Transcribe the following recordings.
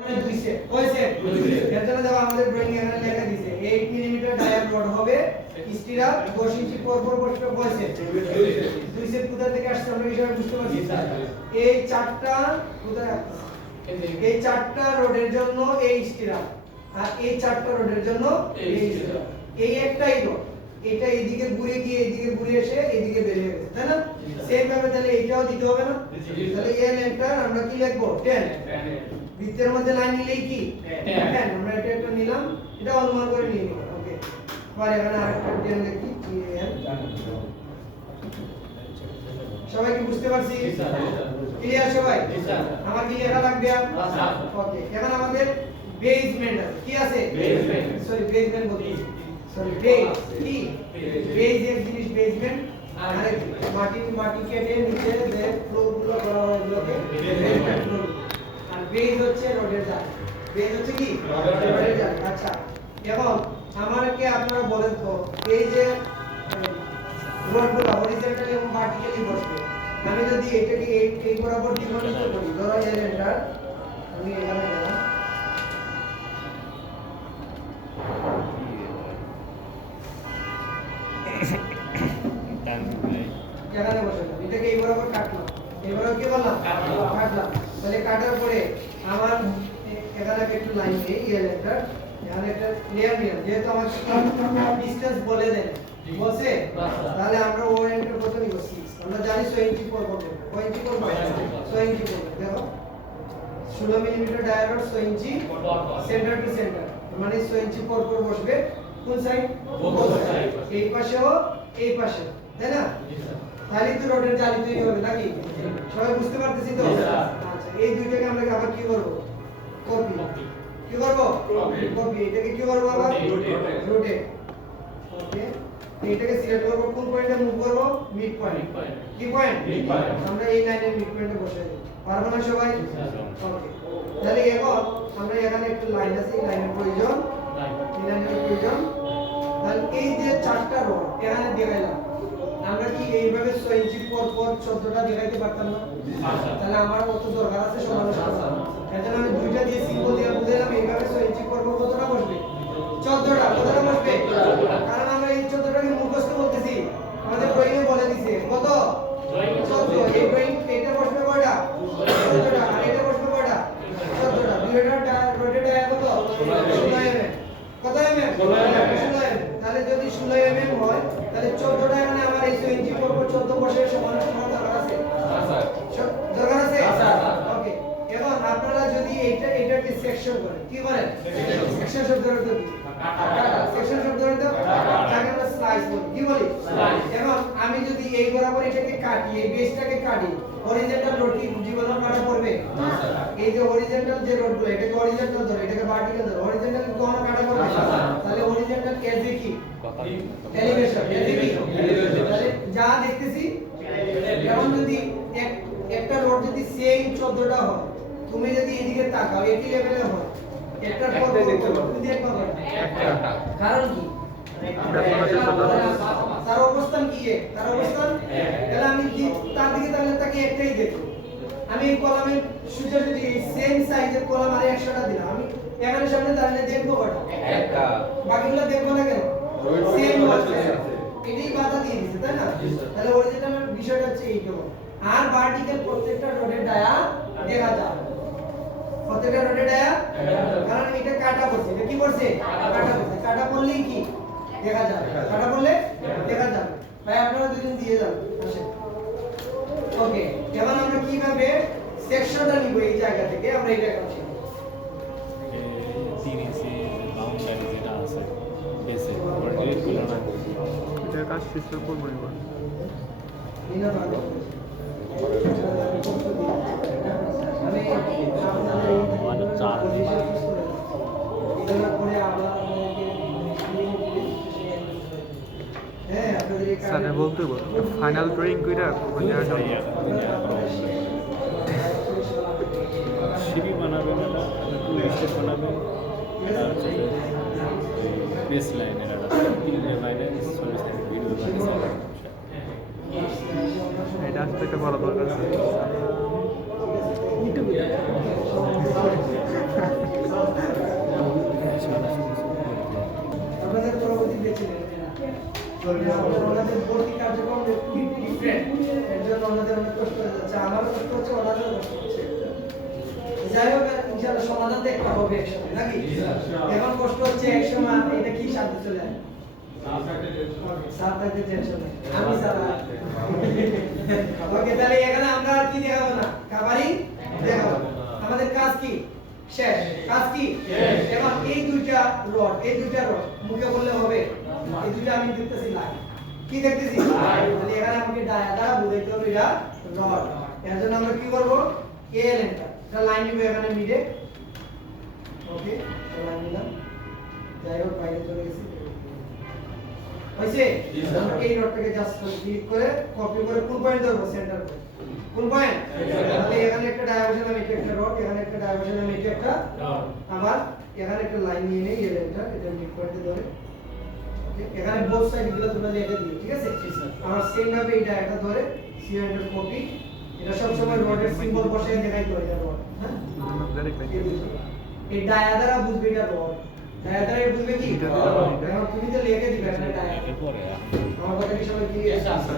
2 set কয় set 2 set এর জন্য দেখো আমাদের ড্রয়িং এখানে লেখা দিয়েছে 8 মিমি ডায়াল রড হবে স্টিরাপ 10 ইঞ্চি পর পর বসবে কয় সেট 2 সেট কোথা থেকে আসছে আমরা হিসাবে বুঝতে পারছি এই চারটা কোথায় এই চারটা রডের জন্য এই স্টিরাপ আর এই চারটা রডের জন্য এই স্টিরাপ এই একটাই রড এটা এইদিকে ঘুরে গিয়ে এইদিকে ঘুরে এসে এইদিকে বের হয়ে গেছে তাই না সেম ভাবে তাহলে এটাও দিতে হবে না তাহলে এর এন্টার আমরা কি লিখবো 10 বৃত্তের মধ্যে লাইন নিলেই কি 10 আমরা এটা একটা নিলাম এটা অনুমান করে নিয়ে নিব ওকে পরে এখানে আরেকটা 10 লিখি TN সবাই কি বুঝতে পারছি ক্লিয়ার সবাই আমার কি লেখা লাগবে ওকে এখন আমাদের বেসমেন্ট আছে কি আছে বেসমেন্ট সরি বেসমেন্ট বলছি সরি বেস কি বেস এর জিনিস বেসমেন্ট আর মাটি কেটে নিচে যে ফ্লোর গুলো করা হয় এগুলোকে বেসমেন্ট ফ্লোর আর বেস হচ্ছে রডের জাল বেস হচ্ছে কি রডের জাল আচ্ছা এখন আমাকে আপনারা বলেন তো এই যে রডগুলো হরিজন্টালি এবং ভার্টিক্যালি বসবে আমি যদি এটাকে এই বরাবর দ্বিখণ্ডিত করি ধরো এর এন্টার আমি এখানে গেলাম এখানে বসালাম এটাকে এই বরাবর কাটলাম এই বরাবর কি বললাম কাটলাম তাহলে কাটার পরে আমার এখানে একটু লাইন নেই এর এন্টার এখানে একটা লেয়ার নিলাম যেহেতু আমাকে ডিসটেন্স বলে দেন বলছে তাহলে আমরা ও এন্টার কত নিব 6 আমরা জানি 6 ইঞ্চি পর করব 6 ইঞ্চি করব 6 ইঞ্চি করব দেখো 16 মিমি ডায়ামিটার 6 ইঞ্চি সেন্টার টু সেন্টার মানে 6 ইঞ্চি পর পর বসবে কোন সাইড বোথ সাইড এই পাশেও এই পাশে তাই না তাহলে তো রডের জালি তৈরি হবে নাকি সবাই বুঝতে পারতেছি তো আচ্ছা এই দুইটাকে আমরা আবার কি করব কপি কি করব কপি এটাকে কি করব আবার রোটেট ওকে এটাকে সিলেক্ট করব কোন পয়েন্টে মুভ করব মিড পয়েন্ট কি পয়েন্ট মিড পয়েন্ট আমরা এই লাইনের মিড পয়েন্টে বসে দেব পারবো না সবাই ওকে তাহলে এখন আমরা এখানে একটু লাইন আছে এই লাইনের প্রয়োজন এই লাইনের প্রয়োজন তাহলে এই যে চারটা রড এখানে দেখাইলাম আমরা কি এইভাবে 6 ইঞ্চি পর পর 14টা দেখাইতে পারতাম না তাহলে আমার কত দরকার আছে সমালোচনা এজন্য আমি দুইটা দিয়ে সিম্বল দিয়ে বুঝাইলাম এইভাবে 6 ইঞ্চি পর পর কতটা বসবে 14টা কতটা বসবে কারণ আমরা এই 14টাকে মুখস্থ বলতেছি আমাদের ড্রয়িং এ বলে দিয়েছে কত 14 এই ড্রয়িং এটা বসবে কয়টা 14টা আর এটা বসবে কয়টা 14টা দুইটা রোটেট হয় কত 16 এমএম কত এমএম 16 এমএম তাহলে যদি 16 এমএম হয় তাহলে 14টা এখানে আমার এই 6 ইঞ্চি পর পর 14 বসে সমান সমান দরকার আছে স্যার দরকার আছে স্যার ওকে এখন আপনারা যদি এটাকে সেকশন করেন কি করেন সেকশন শব্দ অর্থ কি সেকশন শব্দ অর্থ যাকে আমরা স্লাইস বলি কি বলি এখন আমি যদি এই বরাবর এটাকে কাটি এই বেসটাকে কাটি হরিজন্টাল রড কি জীবনের কাটা পড়বে এই যে হরিজন্টাল যে রডগুলো এটাকে হরিজন্টাল ধরে এটাকে ভার্টিক্যাল ধরে হরিজন্টাল কি কোন কাটা পড়বে তাহলে হরিজন্টাল এজ কি এলিভেশন তাহলে যা দেখতেছি এখন যদি একটা রড যদি সেম 14টা হয় তুমি যদি এদিকে তাকাও একই লেভেলে হয় একটার পর তুমি দেখবা একটা কারণ কি তার অবস্থান কি তার অবস্থান তাহলে আমি কি তার দিকে তাহলে তাকে একটাই দেখব আমি এই কলামে সোজাসুজি এই সেম সাইজের কলাম আরে 100টা দিলাম আমি এখানে সামনে দাঁড়িয়ে দেখবো কয়টা একটা বাকিগুলো দেখবো না কেন সেম আছে এটাই বাধা দিয়ে দিছে তাই না তাহলে অরিজিনাল বিষয়টা হচ্ছে এইটুকু আর ভার্টিক্যাল প্রত্যেকটা রডের ডায়া দেখা যায় প্রত্যেকটা রডের ডায়া কারণ এটা কাটা পড়ছে এটা কি পড়ছে কাটা পড়ছে কাটা পড়লেই কি দেখা যাবে কাটা পড়লে দেখা যাবে ভাই আপনারা দুজন দিয়ে যান আসেন ওকে এখন আমরা কিভাবে সেকশনটা নিব এই জায়গা থেকে আমরা এটা করছি 3 ইঞ্চি বাউন্ডারি যেটা আছে বেসে ডিলিট করলে না এটা কাজ শেষ করব এবার নিনা ভালো আমি আপনাদের মানে 4 এটা পরে আপনাদেরকে হ্যাঁ আপনাদের এই স্যার বলতে বল ফাইনাল ড্রয়িং কইরা মানে সিঁড়ি বানাবেন না টু স্টেপ বানাবেন এটা হচ্ছে বেস লাইন এটা 3 লাইনে 40 থেকে ভিডিও বানিয়েছে এটা আসতে একটা বড় দরকার আছে ওনাদের ভর্তি কার্যক্রম খুবই ডিফারেন্ট, এর জন্য ওনাদের অনেক কষ্ট হয়ে যাচ্ছে, আমারও কষ্ট হচ্ছে, ওনাদেরও কষ্ট হচ্ছে। যাই হোক, ইনশাআল্লাহ সমাধান তো একটা হবে একসময়, নাকি? এখন কষ্ট হচ্ছে, একসময় এটা কি শান্তি চলে যায়? সাবজেক্টে টেনশন নেই, আমি সারা। ওকে, তাহলে এখানে আমরা আর কি দেখাবো না, কাভারিং দেখাবো। আমাদের কাজ কি? শেষ। কাজ কি? শেষ। এবং এই দুইটা রড মুখে বললে হবে? এই দুইটা আমি দেখতেছি লাইন। কি দেখতেছি? লাইন। তাহলে এখানে আমাকে ডায়া দ্বারা বুঝাইতে হবে এটা রড। এর জন্য আমরা কি করব? এল এন্টার। এটা লাইন নিব এখানে মিডে। ওকে, লাইন নিলাম। যাই হোক, বাইরে চলে গেছি। হইছে? আমরা এই রডটাকে জাস্ট ক্লিক করে কপি করে কোন পয়েন্ট ধরবো? সেন্টার করে। কোন পয়েন্ট? তাহলে এখানে একটা ডায়াগোনাল আমি একটা রড, এখানে একটা ডায়াগোনাল আমি একটা রড। আবার এখানে একটা লাইন নিয়ে নেই, এল এন্টার, এটা মিড পয়েন্টে ধরে। ওকে, এখানে বোথ সাইড গুলো তোমরা লিখে দিও, ঠিক আছে? আমার সেম ভাবে এই ডায়াটা ধরে সি এন্টার কপি। এটা সব সময় রডের সিম্বল বসিয়ে দেখাই তো এটা রড, হ্যাঁ? এই ডায়া দ্বারা বুঝবে এটা রড। ডায়া দ্বারা বুঝবে কি? এখন তুমি তো লিখে দিবে এখানে ডায়া। আমার কথা কি সবাই ক্লিয়ার আছে?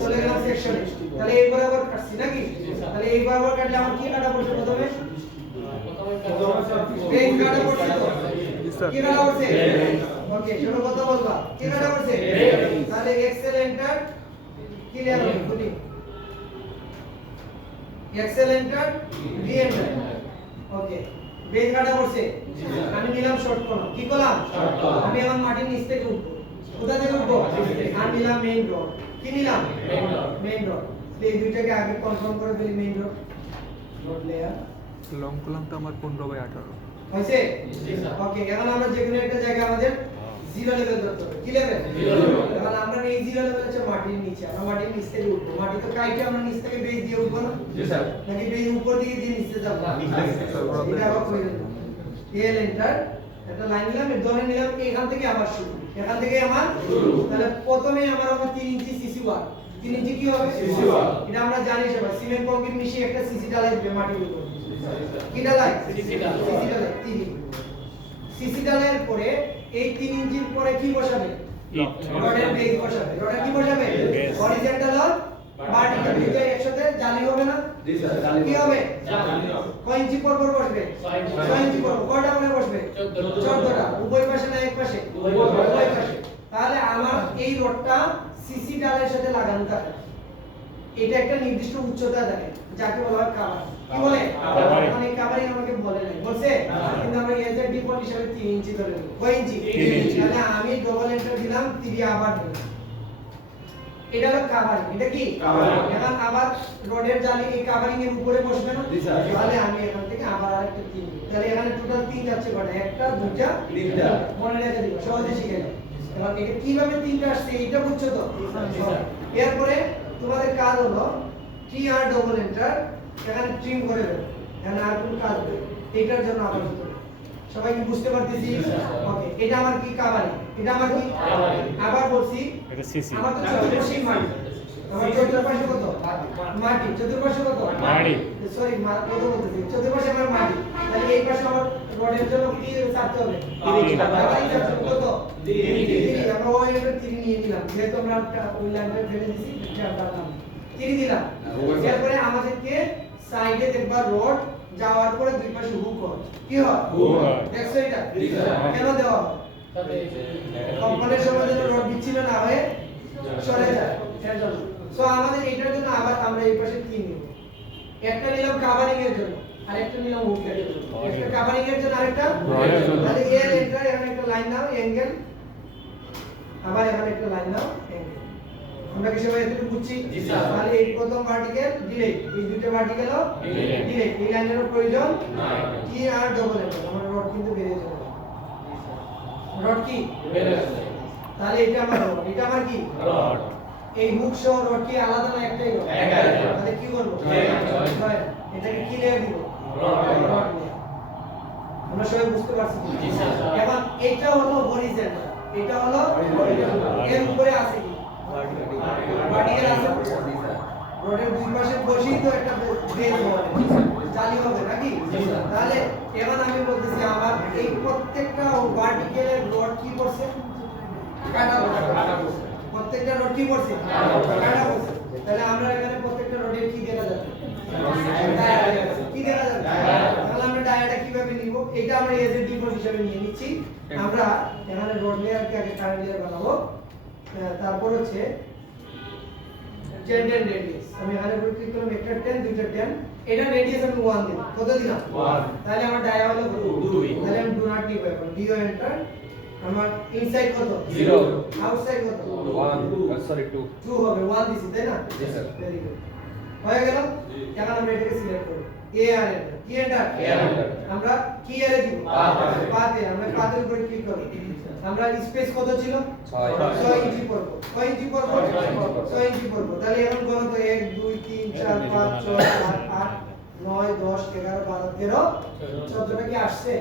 চলে গেলাম সেকশনে। তাহলে এই বরাবর কাটছি নাকি? তাহলে এই বরাবর কাটলে আমার কি কাটা পড়ছে প্রথমে? বেজ কাটা পড়ছে তো? কি কাটা পড়ছে? ওকে, শোনো কথা বলবা। কি কাটা পড়ছে? তাহলে এক্সেল এন্টার ক্লিয়ার হবে খুলি। Excel enter V enter. Okay, বেজ কাটা পড়ছে। আমি নিলাম শর্ট কলাম। কি কলাম? Short column. আমি আমার মাটির নিচ থেকে উঠবো। কোথা থেকে উঠবো? আর নিলাম মেইন রড। কি নিলাম? Main rod. এই দুইটাকে আগে কনফার্ম করে ফেলি, main rod rod layer. Long column তো আমার 15/18 হইছে? ওকে, এখন আমরা যে কোনো একটা জায়গা আমাদের জিরো লেভেল ধরতে হবে। কি লেভেল? Zero level. এখন আমরা এই জিরো লেভেল হচ্ছে মাটির নিচে। আমরা মাটির নিচ থেকে উঠবো। মাটি তো কাইটে আমরা নিচ থেকে বেজ দিয়ে উঠবো না? জি স্যার। নাকি বেজ উপর দিকে দিয়ে নিচে যাব? এটা আবার কই দেব? এল এন্টার, একটা লাইন নিলাম, এর ধরে নিলাম এখান থেকে আমার শুরু। এখান থেকে আমার শুরু। তাহলে প্রথমে আমার হবে 3 ইঞ্চি সিসি ওয়াল। 3 ইঞ্চি কি হবে? সিসি ওয়াল। এটা আমরা জানি সবাই, সিমেন্ট কংক্রিট মিশিয়ে একটা সিসি ঢালাই দিবে মাটির উপর। কি ঢালাই? সিসি ঢালাই। সিসি ঢালাই 3 সিসি ঢালাইয়ের পরে এই 3 ইঞ্চির পরে কি বসাবে? রডের বেজ বসাবে। রডের কি বসাবে? হরিজন্টাল আর ভার্টিক্যাল। দুটো একসাথে জালি হবে না? জি স্যার, জালি। কি হবে? জালি হবে। কয় ইঞ্চি পর পর বসবে? 6 ইঞ্চি পর। কয়টা করে বসবে? 14টা। উভয় পাশে না এক পাশে? উভয় পাশে। তাহলে আমার এই রডটা সিসি ঢালাইয়ের সাথে লাগানো থাকে। এটা একটা নির্দিষ্ট উচ্চতা থাকে, যাকে বলা হয় কাভার। কি বলে? কাভারিং। মানে কাভারিং আমাকে বলে নাই, বলছে? কিন্তু আমরা এজ এ ডিফল্ট হিসেবে 3 ইঞ্চি ধরে নেব। কয় ইঞ্চি? 3 ইঞ্চি। তাহলে আমি ডবল এন্টার দিলাম, 3 আবার দিলাম। এটা হলো কাভারিং। এটা কি? কাভারিং। এখন আবার রডের জালি এই কাভারিং এর উপরে বসবে না? জি স্যার। তাহলে আমি এখান থেকে আবার আরেকটা 3 দিই। তাহলে এখানে টোটাল 3 যাচ্ছে কয়টা? একটা, দুইটা, তিনটা। মনে রেখে দিবা, সহজে শিখে যাও। এবার এটা কিভাবে 3টা আসছে এটা বুঝছো তো? জি স্যার। এরপরে তোমাদের কাজ হলো টি আর ডবল এন্টার, এখানে ট্রিম করে দেবে। এখানে আর কোন কাজ নেই, এটার জন্য আপাতত সবাই কি বুঝতে পারতেছি? ওকে, এটা আমার কি? কাভারিং। এটা আমার কি? কাভারিং। আবার বলছি, এটা সিসি। আমার তো চতুর্পাশে মাটি। আমার চতুর্পাশে কত? মাটি। চতুর্পাশে কত? মাটি। সরি, কত বলতেছি? চতুর্পাশে আমার মাটি। তাহলে এই পাশে আমার রডের জন্য কি ছাড়তে হবে? 3 কাভারিং ছাড়তে হবে কত? 3। আমরা ওই একটা 3 নিয়ে নিলাম, যেহেতু আমরা ওই লাইনটা ফেলে দিছি, এটা আমরা 3 দিলাম। এরপরে আমাদেরকে সাইডে দেখবা রড যাওয়ার পরে দুই পাশে হুক হয়। কি হয়? হুক হয়। দেখছো এটা? কেন দেওয়া হয়? কম্পনের সময় যেন রড বিচ্ছিন্ন না হয়ে সরে যায়, এর জন্য। সো আমাদের এটার জন্য আবার আমরা এই পাশে 3 নিব। একটা নিলাম কাভারিং এর জন্য, আরেকটা নিলাম হুকের জন্য। একটা কাভারিং এর জন্য, আরেকটা রডের জন্য। তাহলে এর এন্টার, এখানে একটা লাইন নাও, অ্যাঙ্গেল। আবার এখানে একটা লাইন নাও, অ্যাঙ্গেল। আমরা কি সবাই এতটুকু বুঝছি? জি স্যার। তাহলে এই প্রথম ভার্টিক্যাল ডিলেট, এই দুটো ভার্টিক্যালও ডিলেট। এই লাইনেরও প্রয়োজন নাই। কি আর ডবল এন্টার, আমার রড কিন্তু বেড়ে যাবে। রড কি? বেড়ে যাবে। তাহলে এটা আমার রড, এটা আমার কি? রড। এই হুক সহ রড কি আলাদা না একটাই রড? একটাই। তাহলে কি করব? এটাকে কি লেয়ার দিব? Rod layer. আমরা সবাই বুঝতে পারছি? জি স্যার। এখন এটা হলো হরিজন্টাল, এটা হলো এর উপরে আছে কি? ভার্টিক্যাল আছে। রডের দুই পাশে বসেই তো একটা বেজ হবে, জালি হবে নাকি? তাহলে এখন আমি বলতেছি আমার এই প্রত্যেকটা ভার্টিক্যালের রড কি করছে? কাটা পড়ছে। প্রত্যেকটা রড কি করছে কাটা করছে তাহলে আমরা এখানে প্রত্যেকটা রডের কি দেখা যাবে কি দেখা যাবে তাহলে আমরা ডায়াটা কিভাবে নিব এটা আমরা এজ এ ডিফল্ট হিসেবে নিয়ে নিচ্ছি আমরা এখানে রড লেয়ারকে আগে কারেন্ট লেয়ার বানাবো তারপর হচ্ছে 10 রেডিয়াস আমি এখানে উপর ক্লিক করলাম একটা 10 দুইটা 10 এটা রেডিয়াস আমি 1 দিলাম কত দিলাম 1 তাহলে আমার ডায়া হলো 2 তাহলে আমি ডু নট নিব এখন ডিও এন্টার আমার ইনসাইড কত 0 আউটসাইড কত 1 সরি 2 2 হবে 1 দিছি তাই না জি স্যার ভেরি গুড হয়ে গেল এখন আমরা এটাকে সিলেক্ট করব এ আর এন্টার কি এন্টার আমরা কি এর দিব পাতে আমরা পাতের উপর ক্লিক করব আমরা স্পেস কত ছিল 6 ইঞ্চি করব কয় ইঞ্চি করব 6 ইঞ্চি করব তাহলে এখন কোন তো 1 2 3 4 5 6 7 8 9 10 11 12 13 14টা কি আসছে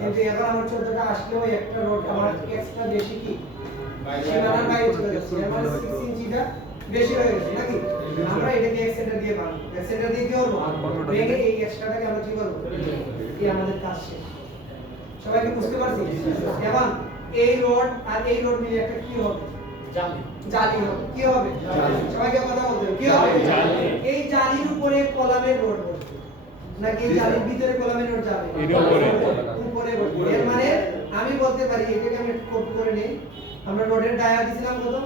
কিন্তু এখন আমার 14টা আসলেও একটা রোড আমার এক্সট্রা বেশি কি সীমানার বাইরে চলে যাচ্ছে আমার 6 ইঞ্চিটা বেশি হয়ে গেছে নাকি আমরা এটাকে এক্স সেন্টার দিয়ে বানাবো এক্স সেন্টার দিয়ে কি করব ভেঙে এই এক্সট্রাটাকে আমরা কি করব এই আমাদের কাজ শেষ সবাই কি বুঝতে পারছি এখন এই রড আর এই রড মিলে একটা কি হবে জালি হবে কি হবে সবাইকে কথা বলতে হবে কি হবে এই জালির উপরে কলামের রড বসবে নাকি এই জালির ভিতরে কলামের রড যাবে উপরে বসবে এর মানে আমি বলতে পারি এটাকে আমি কপি করে নেই আমরা রডের ডায়া দিছিলাম কত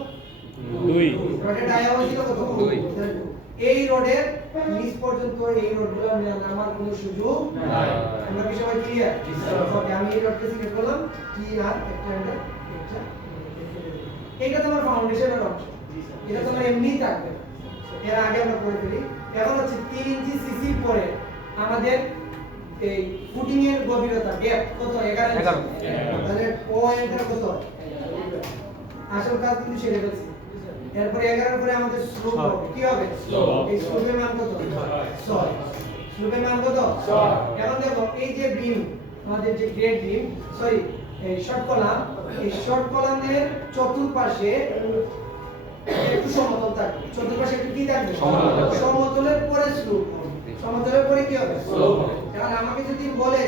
2 রডের ডায়া হয়েছিল কত 2 এই রডের নিচ পর্যন্ত এই রডগুলো নামার কোনো সুযোগ নাই আমরা কি সবাই ক্লিয়ার ওকে আমি এই রডকে সিলেক্ট করলাম কি আর একটা এটা তোমার ফাউন্ডেশনের অংশ এটা তোমার এমনি থাকবে এর আগে আমরা করে ফেলি এখন হচ্ছে 3 ইঞ্চি সিসির পরে আমাদের এই ফুটিং এর গভীরতা ডেপথ কত 11 ইঞ্চি তাহলে পয়েন্টটা কত আসল কাজ কিন্তু সেরে ফেলছি এরপরে 11 এর পরে আমাদের স্লোপ হবে কি হবে এই স্লোপের মান কত 6 স্লোপের মান কত 6 এখন দেখো এই যে বিম আমাদের যে গ্রেড বিম সরি এই শর্ট কলামের চতুর্পাশে একটু সমতল থাকবে চতুর্পাশে একটু কি থাকবে সমতলের পরে স্লোপ সমতলের পরে কি হবে স্লোপ এখন আমাকে যদি বলে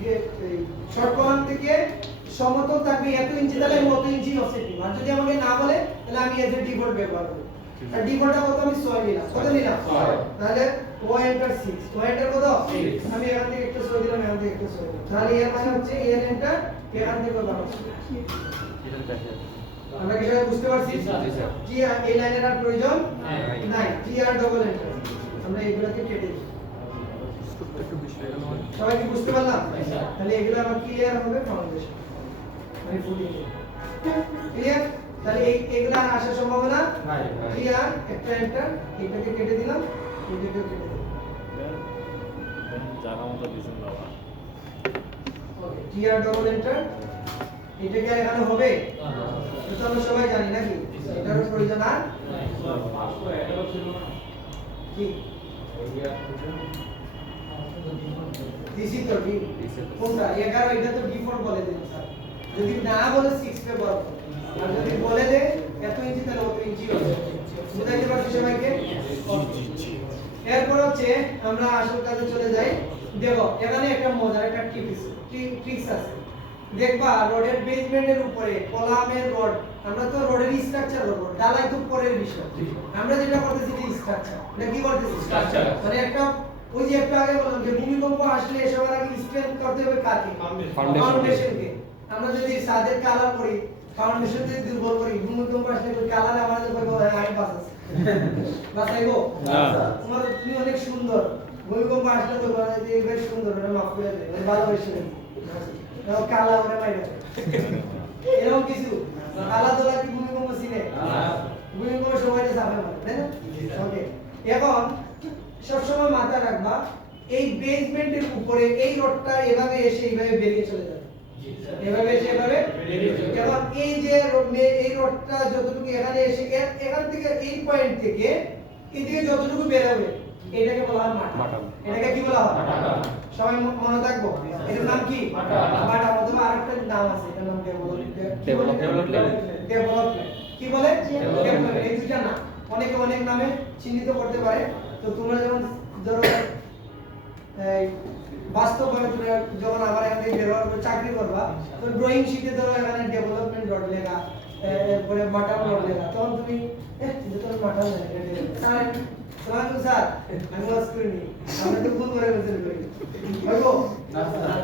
যে শর্ট কলাম থেকে সমতল থাকবে এত ইঞ্চি তাহলে আমি কত ইঞ্চি অফসেট নিব আর যদি আমাকে না বলে তাহলে আমি এজ এ ডিফল্ট ব্যবহার করব আর ডিফল্টটা কত আমি 6 নিলাম কত নিলাম 6 তাহলে ও এন্টার 6 ও এন্টার কত 6 আমি এখান থেকে একটা 6 দিলাম এখান থেকে একটা 6 দিলাম তাহলে এর মানে হচ্ছে এর এন্টার এখান থেকে কত আসছে আমরা কি সবাই বুঝতে পারছি কি এই লাইনের আর প্রয়োজন নাই টি আর ডবল এন্টার আমরা এগুলোকে কেটে দিই একটু বেশি হয়ে গেল সবাই কি বুঝতে পারলাম তাহলে এগুলো আমার ক্লিয়ার হবে ফাউন্ডেশন মানে ফুটিং ক্লিয়ার তাহলে এগুলো আর আসার সম্ভাবনা নাই ক্লিয়ার একটা এন্টার এটাকে কেটে দিলাম এটাকে কেটে দিলাম জায়গা মতো দিছেন বাবা ওকে টিআর ডবল এন্টার এটা কি আর এখানে হবে এটা আমরা সবাই জানি নাকি এটার প্রয়োজন আর কি দিছি তো ডি কোনটা 11 এটা তো ডিফল্ট বলে দিন স্যার যদি না বলে 6 পে বল আর যদি বলে দে এত ইঞ্চি তাহলে অত ইঞ্চি হবে বুঝাইতে পারছি সবাইকে এরপর হচ্ছে আমরা আসল কাজে চলে যাই দেখো এখানে একটা মজার একটা ট্রিক্স আছে দেখবা রডের বেসমেন্টের উপরে কলামের রড আমরা তো রডের স্ট্রাকচার করব ঢালাই তো পরের বিষয় আমরা যেটা করতেছি যে স্ট্রাকচার এটা কি করতেছি স্ট্রাকচার মানে একটা ওই যে একটু আগে বললাম যে ভূমিকম্প আসলে এসবের আগে স্ট্রেংথ করতে হবে কাকে ফাউন্ডেশনকে আমরা যদি সাদের কালার করি ফাউন্ডেশন যদি দুর্বল করি ভূমিকম্প আসলে ওই কালারে আমাদের বলবো আগে বাঁচাস বাঁচাইবো না তোমার তুমি অনেক সুন্দর ভূমিকম্প আসলে তো বলা যে বেশ সুন্দর এটা মাফ করে দেয় মানে ভালোবেসে নেই কালা ওরে মাইরা এরকম কিছু কালা দোলা কি ভূমিকম্প চিনে ভূমিকম্প সবাই সামনে মারে তাই না ওকে এখন সবসময় মাথায় রাখবা এই বেসমেন্টের উপরে এই রডটা এভাবে এসে এইভাবে বেরিয়ে চলে যাবে এভাবে এসে এভাবে এখন এই যে এই রডটা যতটুকু এখানে এসে এখান থেকে এই পয়েন্ট থেকে এদিকে যতটুকু বের হবে এটাকে বলা হয় মাথা এটাকে কি বলা হয় সবাই মনে থাকবো এটার নাম কি মাথা অথবা আরেকটা নাম আছে এটার নাম ডেভেলপমেন্ট কি বলে ডেভেলপমেন্ট এই দুটো না অনেকে অনেক নামে চিহ্নিত করতে পারে তো তোমরা যেমন ধরো এই বাস্তবভাবে তোমরা যখন আমার এখান থেকে বের হওয়ার পর চাকরি করবা তো ড্রয়িং শিটে ধরো এখানে ডেভেলপমেন্ট ডট লেখা এরপরে মাটাম রোড লেখা, তখন তুমি কিন্তু তোর মাটাম নাই স্যার সালাম স্যার আমি ওয়াজ করিনি, আমরা তো ভুল করে ফেলছি ভাইবো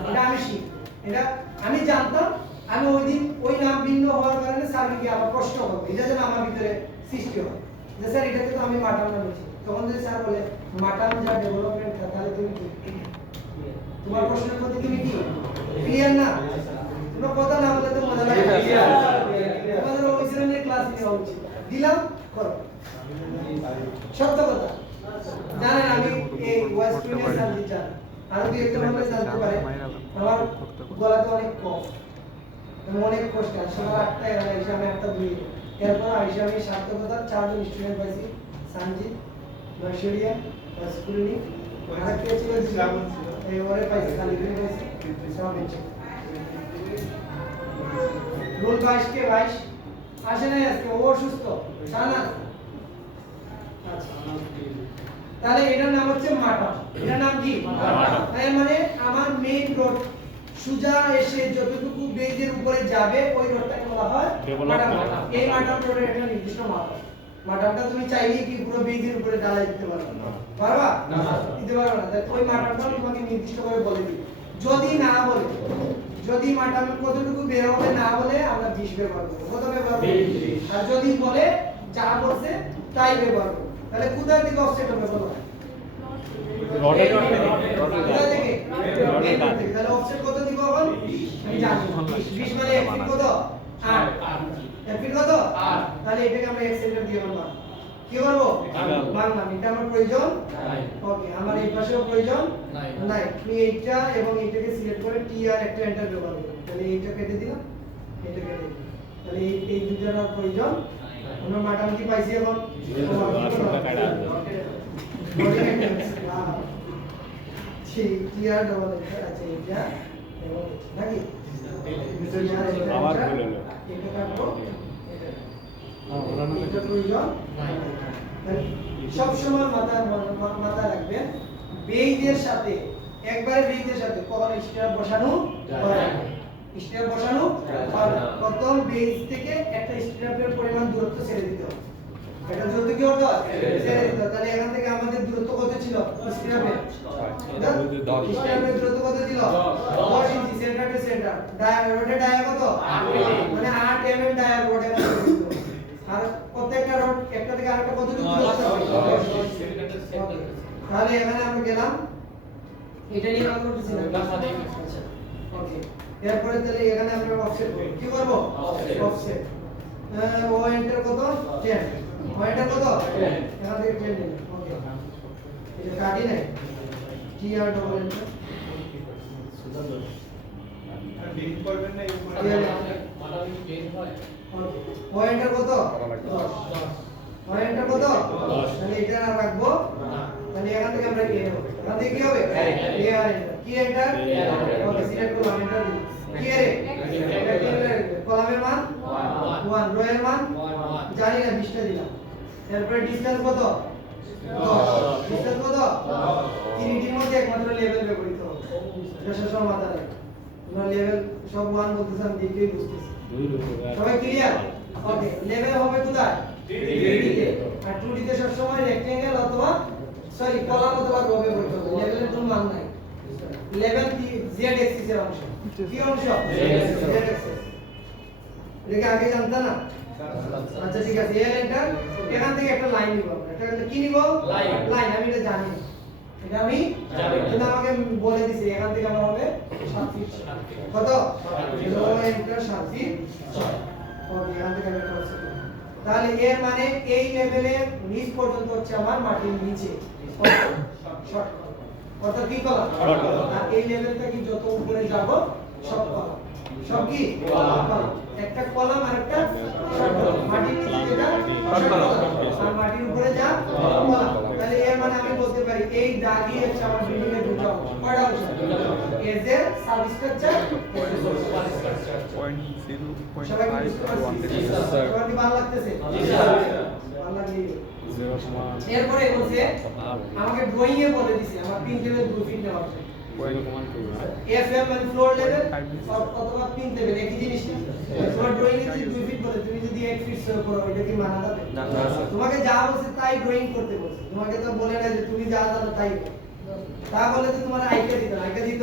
এটা আমি শিখ, এটা আমি জানতাম, আমি ওই দিন ওই নাম ভিন্ন হওয়ার কারণে স্যারকে কি আবার প্রশ্ন করবো, এটা যেন আমার ভিতরে সৃষ্টি হয় যে স্যার এটাকে তো আমি মাটাম না বলছি, তখন যদি স্যার বলে মাটাম যা ডেভেলপমেন্ট তাহলে তুমি কি তোমার প্রশ্নের প্রতি তুমি কি ক্লিয়ার না, তোমার কথা না বলে তো মজা লাগে, তোমাদের ওই শ্রেণীর ক্লাস নেওয়া উচিত, দিলাম করো সত্য কথা জানেন আমি এই ওয়েস্ট ইন্ডিয়ান সার্ভিস জানি আর দুই একটা ভাবে জানতে পারে আমার গলাতে অনেক কফ আমি অনেক কষ্ট হয় সকাল 8টা এগারো এসে আমি একটা দুই এরপর আইসা আমি সার্থকতার 4 জন স্টুডেন্ট পাইছি সানজিৎ নৈশরিয়া স্কুলিনি আর কে ছিল এই ওরে পাইছি খালি করে পাইছি সব হচ্ছে রোল 22 কে 22 আসে নাই আজকে ও অসুস্থ শাহনাজ আচ্ছা তাহলে এটার নাম হচ্ছে মাটা, এটার নাম কি মাটা, তার মানে আমার মেইন রোড সুজা এসে যতটুকু বেজের উপরে যাবে ওই রোডটাকে বলা হয় মাটা। এই মাটা রোডের একটা নির্দিষ্ট মাপা, মাটাটা তুমি চাইলেই কি পুরো বেজের উপরে ঢালাই দিতে পারবে না, পারবা না দিতে পারবে না, তাই ওই মাটাটা তোমাকে নির্দিষ্ট করে বলে দিই, যদি না বলে যদি মাটা কতটুকু বের হবে না বলে আমরা 20 ব্যবহার করব, কত ব্যবহার করব, আর যদি বলে যা বলছে তাই ব্যবহার করব, তাহলে কোথা থেকে অফসেট হবে বলো রডের কোথা থেকে তাহলে অফসেট কত দিব এখন আমি জানি 20 মানে এক ফিট কত 8 এক ফিট কত 8 তাহলে এটাকে আমরা এক সেন্টার দিয়ে বানাবো, কি করব বাংলা এটা আমার প্রয়োজন নাই, ওকে আমার এই পাশেও প্রয়োজন নাই, তুমি এইটা এবং এইটাকে সিলেক্ট করে টি আর একটা এন্টার ব্যবহার করো, তাহলে এইটা কেটে দিলাম এটা কেটে দিলাম, তাহলে এই দুটার আর প্রয়োজন আমরা মাটাম কি পাইছি এখন ঠিক টিআর ডবল আছে এটা এবং নাকি আবার ভুল হলো এটা কাটবো এটা প্রয়োজন সব সময় মাথা রাখবেন বেইজের সাথে একবারে বেইজের সাথে কখনো স্টেপ বসানো হয় না, স্টেপ বসানো হয় না, প্রথম বেইজ থেকে একটা স্টেপের পরিমাণ দূরত্ব ছেড়ে দিতে হবে, এটা দূরত্ব কি হতো ছেড়ে দিতে হবে, তাহলে এখান থেকে আমাদের দূরত্ব কত ছিল স্টেপের 10 স্টেপের দূরত্ব কত ছিল 10 ইঞ্চি সেন্টার টু সেন্টার, রোডের ডায়া কত 8 মানে 8 এমএম ডায়া রোডের মধ্যে, আর প্রত্যেকটা রোড একটা থেকে আরেকটা কত দূর দূরত্ব হবে, তাহলে এখানে আমরা গেলাম এটা নিয়ে আমরা করতেছিলাম আচ্ছা ওকে এরপরে তাহলে এখানে আমরা অফসেট করব, কি করব অফসেট ও এন্টার কত 10 ও এন্টার কত 10 এখান থেকে 10 নিন ওকে এটা কাটি নাই টি আর ডবল এন্টার আর বিট করবেন না এই উপরে মাথা কি বের হয় ওকে ও এন্টার কত 10 ও এন্টার কত 10 তাহলে এটা আর রাখবো তাহলে এখান থেকে আমরা কি নেব, এখান থেকে কি হবে এ আর এন্টার কি এন্টার ওকে সিলেক্ট করলাম এন্টার দিই কি এর কলামের মান 1 রো এর মান জানি না 20টা দিলাম, এরপরে ডিসটেন্স কত 10 ডিসটেন্স কত 3 ডির মধ্যে একমাত্র লেভেল ব্যবহৃত হবে, এটা সব মাথা রাখবে, তোমরা লেভেল সব 1 বলতেছ আমি দেখেই বুঝতেছি সবাই ক্লিয়ার, ওকে লেভেল হবে কোথায় 3D তে, আর 2D তে সব সময় রেক্টেঙ্গেল অথবা সরি কলাম অথবা রো ব্যবহৃত হবে, লেভেলের কোনো মান নাই, লেভেল জেড এক্সিস এর অংশ, কি অংশ জেড এক্সিস, এটা আগে জানতা না আচ্ছা ঠিক আছে এর এন্টার এখান থেকে একটা লাইন নিব, এটা কি নিব লাইন আমি এটা জানি না, এটা আমি জানি কিন্তু আমাকে বলে দিছে এখান থেকে আমার হবে 7 ফিট কত রো এন্টার 7 ফিট ওকে এখান থেকে আমি করছি, তাহলে এর মানে এই লেভেলের নিচ পর্যন্ত হচ্ছে আমার মাটির নিচে শর্ট কত কি কলাম আর এই লেভেলটা কি যত উপরে যাব সব কলাম, সব কি কলাম, একটা কলাম আর একটা শর্ট কলাম, মাটির নিচে যেটা শর্ট কলাম আর মাটির উপরে যা কলাম, তাহলে এর মানে আমি বলতে পারি এই দাগই হচ্ছে আমার বিল্ডিং এর দুটো অংশ, কয়টা অংশ এজ এর সাব স্ট্রাকচার 0.5 সবাই কি ভালো লাগতেছে ভালো লাগলে এরপরে বলছে আমাকে ড্রয়িং এ বলে দিছে আমার 3 থেকে 2 ফিট নেওয়া আছে, এফএম মানে ফ্লোর লেভেল অথবা পিন লেভেল একই জিনিস না। তোমার ড্রয়িং এ যদি 2 ফিট বলে তুমি যদি 1 ফিট সেভ করো এটা কি মানা যাবে? না, স্যার। তোমাকে যা বলছে তাই ড্রয়িং করতে বলছে, তোমাকে তো বলে না যে তুমি যা জানো তাই করো। তা বলে তো তোমার আইডিয়া দিত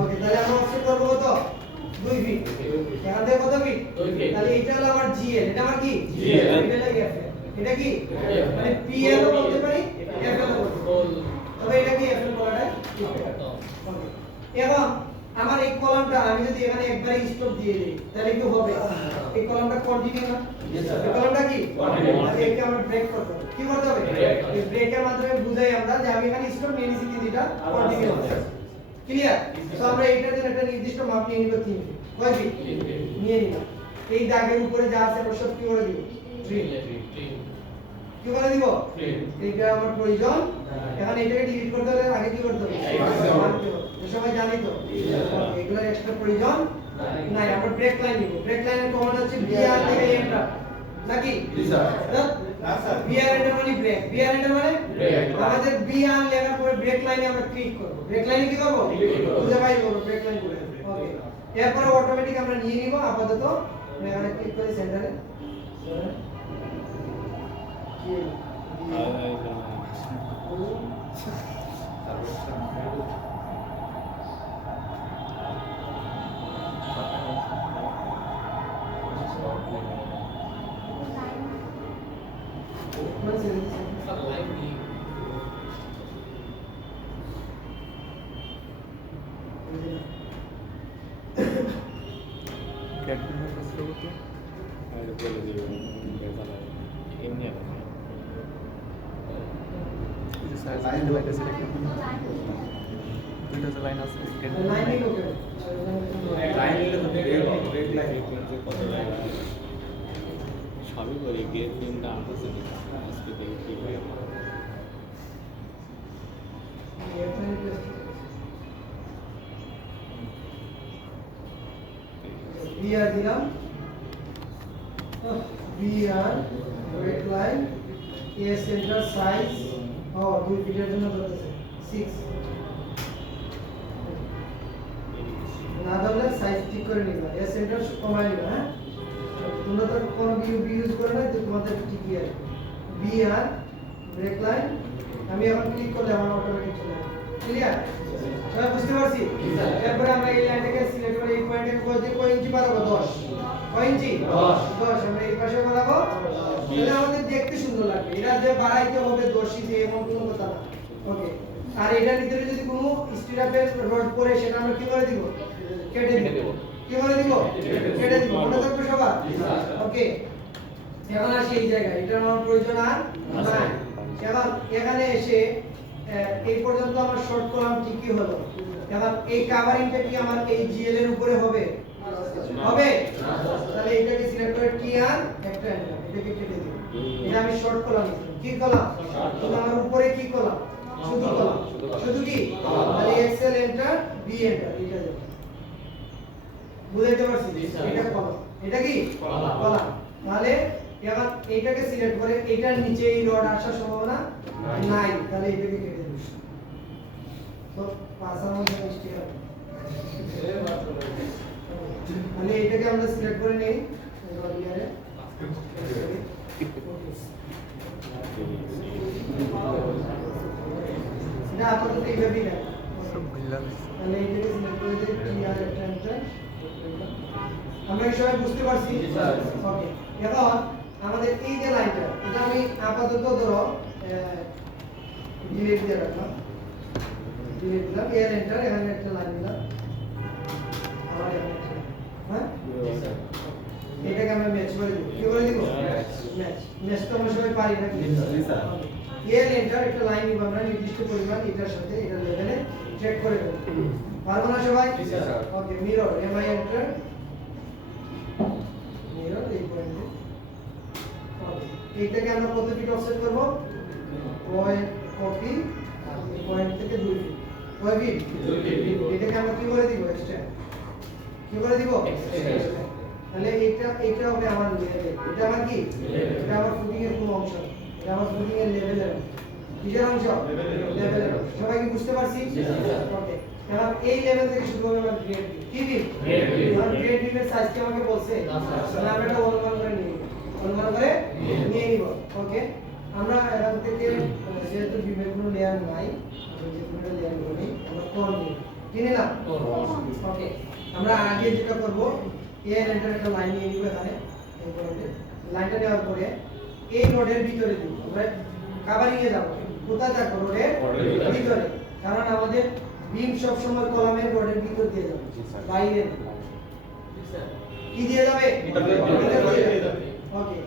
ওকে, তাহলে আমরা অপশন করব কত? 2 ফিট। এখান থেকে কত ফিট? 2 ফিট। তাহলে এটা হলো আমার জিএল, এটা আমার কি? জিএল। এটা হলো এফএল, এটা কি? মানে পিএল ও বলতে পারি, এফএল ও বলতে পারি। তবে এটা কি এফএল বলাটা? ওকে। এখন আমার এই কলামটা আমি যদি এখানে একবারে স্টপ দিয়ে দেই তাহলে কি হবে? এই কলামটা কন্টিনিউ না? এই কলামটা কি কন্টিনিউ? তাহলে একে আমরা ব্রেক করতে হবে। কি করতে হবে? এই ব্রেকের মাধ্যমে বুঝাই আমরা যে আমি এখানে স্টপ নিয়ে নিছি, কিন্তু এটা কন্টিনিউ হচ্ছে। ক্লিয়ার? সো আমরা এইটার জন্য একটা নির্দিষ্ট মাপ নিয়ে নিব 3 ফিট। কয় ফিট? নিয়ে নিলাম। এই দাগের উপরে যা আছে আমরা সব কি করে দিব? 3। কি করে দিব? এইটা আমার প্রয়োজন। এখন এটাকে ডিলিট করতে হলে আগে কি করতে হবে? মানতে হবে। সবাই জানি তো এগুলো এক্সট্রা প্রয়োজন নাই। আমরা ব্রেক লাইন নিব। ব্রেক লাইনের কমান্ড হচ্ছে বিআর থেকে এন্টার নাকি? জি স্যার। না স্যার, বিআর এন্টার মানে ব্রেক, বিআর এন্টার মানে ব্রেক। আমাদের বিআর লেখার পরে ব্রেক লাইনে আমরা ক্লিক করব। ব্রেক লাইনে কি করব? বুঝে পাই বলো ব্রেক লাইন করে। ওকে, এরপর অটোমেটিক আমরা নিয়ে নিব। আপাতত আমরা এখানে ক্লিক করে সেন্টারে ক্যাডমিনের প্রশ্ন করতে এই যে স্যার লাইন লাইন আছে দুইটা যে লাইন আছে লাইন নিব কেন? সবই করি গেট তিনটা আনতেছে আজকে দেখি কি হয়। বিআর দিলাম, BR break line a centre size 2 ফিটের জন্য ধরতেছে 6 না ধরলে সাইজ ঠিক করে নিবা। এ সেন্টার কমাই নিবা। হ্যাঁ, তোমরা তো কোন বি ইউজ করে না, তো তোমাদের ঠিকই আছে। বিআর ব্রেক লাইন আমি এখন ক্লিক করলে আমার অটোমেটিক চলে আসবে। ক্লিয়ার? সবাই বুঝতে পারছি? এরপরে আমরা এই লাইনটাকে সিলেক্ট করে এই পয়েন্টটাকে বলতে কয় ইঞ্চি বাড়াবো? 10। কয় ইঞ্চি? 10। আমরা এই পাশে বাড়াবো, তাহলে আমাদের দেখতে সুন্দর লাগবে। এটা যে বাড়াইতে হবে 10 ইঞ্চি এমন কোনো কথা না। ওকে, আর এটার ভিতরে যদি কোনো স্টিরাপের রড পড়ে সেটা আমরা কি করে দিব? কেটে দিব। কি করে দিব? কেটে দিব। মনে থাকবে সবার? ওকে, এখন আসি এই জায়গায়। এটা আমার প্রয়োজন আর নাই। এখন এখানে এসে এই পর্যন্ত আমার শর্ট কলাম ঠিকই হলো। এখন এই কভারিংটা কি আমার এই জিএল এর উপরে হবে? হবে? তাহলে এটাকে সিলেক্ট করে টি আর একটা এন্টার, এটাকে কেটে দিই। এটা আমি শর্ট কলাম নিলাম। কি কলাম? শুধু আমার উপরে কি কলাম? শুধু কলাম। শুধু কি? তাহলে এক্সেল এন্টার, বি এন্টার, এটা দেব। বুঝাইতে পারছি? এটা কলাম। এটা কি? কলাম। তাহলে এখন এইটাকে সিলেক্ট করে এটার নিচে এই রড আসার সম্ভাবনা নাই, তাহলে এটাকে কেটে দিই। তো পাঁচার মধ্যে মিষ্টি হবে। তাহলে এটাকে আমরা সিলেক্ট করে নেই রড ইয়ারে। এটা আপাতত এইভাবেই না। সব বুঝলাম তাহলে এটাকে সিলেক্ট করে দিই টি আর একটা এন্টার। আমরা কি সবাই বুঝতে পারছি? ওকে, এখন আমাদের এই যে লাইনটা, এটা আমি আপাতত ধরো ডিলিট দিয়ে রাখলাম। ডিলিট দিলাম, এর এন্টার, এখানে একটা লাইন দিলাম। আবার এখানে একটা। হ্যাঁ, এটাকে আমরা ম্যাচ করে দিব। কি করে দিব? ম্যাচ। ম্যাচ তো আমরা সবাই পারি নাকি? জি স্যার। এর এন্টার, একটা লাইন নিব আমরা নির্দিষ্ট পরিমাণ এটার সাথে এটা লেভেলে চেক করে দেব। পারবো না সবাই? জি স্যার। ওকে, মিরর এমআই এন্টার, মিরর এই পয়েন্টে। এইটাকে আমরা কত ফিট অফসেট করব? পয়েন্ট কপি এই পয়েন্ট থেকে 2 ফিট। কয় ফিট? 2 ফিট। এটাকে আমরা কি করে দিব? এক্সট্রা। কি করে দিব? এক্সট্রা। তাহলে এটা হবে আমার লেভেল। এটা আমার কি? এটা আমার ফুটিং এর কোন অংশ? এটা আমার ফুটিং এর লেভেলের। কিসের অংশ? লেভেলের। সবাই কি বুঝতে পারছি? ওকে, এখন এই লেভেল থেকে শুরু হবে আমার গ্রেড বি কি বি গ্রেড বি এর সাইজ কি আমাকে বলছে তাহলে আমরা এটা অনুমান করে নিয়ে নিব ওকে আমরা এখান থেকে যেহেতু বিমের কোনো লেয়ার নাই আমরা যে কোনো লেয়ার করি আমরা কোন নিই কি নিলাম ওকে আমরা আগে যেটা করব এই লাইনটার একটা লাইন নিয়ে নিব এখানে এই পয়েন্টে লাইনটা নেওয়ার পরে এই নোডের ভিতরে দিব আমরা কভারিং এ যাব কোথায় থাকবো নোডের ভিতরে কারণ আমাদের বিম সব সময় কলামের নোডের ভিতর দিয়ে যাবে বাইরে কি দিয়ে যাবে ওকে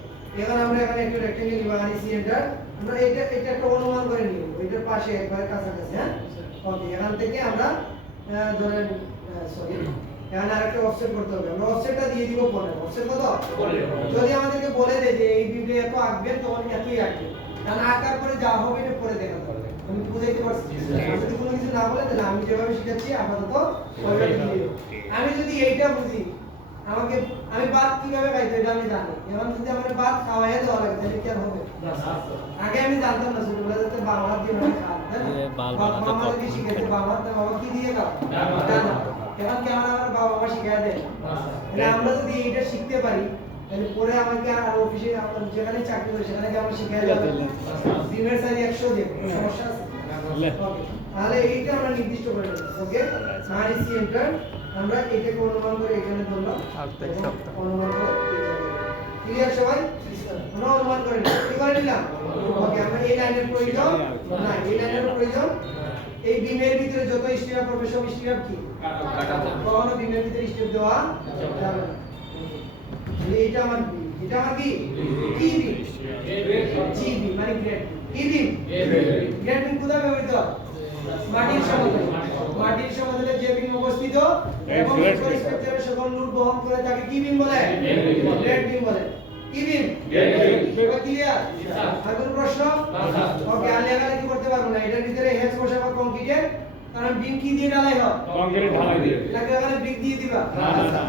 এখন আমরা এখানে একটা রেক্টেঙ্গেল নিব আর সেন্টার আমরা এটা একটা অনুমান করে নিব এটার পাশে একবার কাছাকাছি হ্যাঁ ওকে এখান থেকে আমরা ধরেন সরি এখানে আরেকটা অফসেট করতে হবে আমরা অফসেটটা দিয়ে দিব 15 অফসেট কত 15 যদি আমাদেরকে বলে দেয় যে এই বিমে এত আঁকবেন তখন এতই আঁকবেন কারণ আঁকার পরে যা হবে এটা পরে দেখাতে হবে আমি বুঝাইতে পারছি যদি কোনো কিছু না বলে তাহলে আমি যেভাবে শিখাচ্ছি আপাতত ওইভাবে দিয়ে দিও আমি যদি এইটা বুঝি আমাকে আমি ভাত কিভাবে খাইতে এটা আমি জানি এখন যদি আমার ভাত খাওয়াই দেওয়া লাগে তাহলে কি আর হবে আগে আমি জানতাম না ছোটবেলাতে বাবা দিয়ে মানে খাওয়া বাবা কি শিখেছে বাবা কি দিয়ে খাও জানা এখন কি আমার বাবা শিখায় দেয় তাহলে আমরা যদি এটা শিখতে পারি তাহলে পরে আমাকে আর অফিসে যেখানে চাকরি করি সেখানে কি আমরা শিখায় যাবে দিনের সাইজ 100 দেব সমস্যা আছে ওকে তাহলে এইটা আমরা নির্দিষ্ট করে নেব ওকে আর সেন্টার আমরা এটাকে অনুমান করে এখানে ধরলাম অনুমান করে ক্লিয়ার সবাই আমরা অনুমান করে নিলাম কি করে নিলাম ওকে আমরা এই লাইনের প্রয়োজন না এই লাইনের প্রয়োজন এই বিমের ভিতরে যত স্টিরাপ হবে সব স্টিরাপ কি কাটা যাবে কখনো বিমের ভিতরে স্টিরাপ দেওয়া যাবে না এটা আমার বি এটা আমার কি বি জিবি মানে গ্রেড কি বি গ্রেড বি কোথায় ব্যবহৃত মাটির সমতলে যে বিম অবস্থিত এবং স্ট্রাকচারের সকল লোড বহন করে তাকে কি বিম বলে গ্রেড বিম বলে কি বিম গ্রেড বিম ক্লিয়ার আর কোনো প্রশ্ন ওকে আর লেখালে কি করতে পারবো না এটার ভিতরে হেজ বসাবো কংক্রিটের কারণ বিম কি দিয়ে ঢালাই হয় কংক্রিট ঢালাই দিয়ে নাকি এখানে ব্রিক দিয়ে দিবা না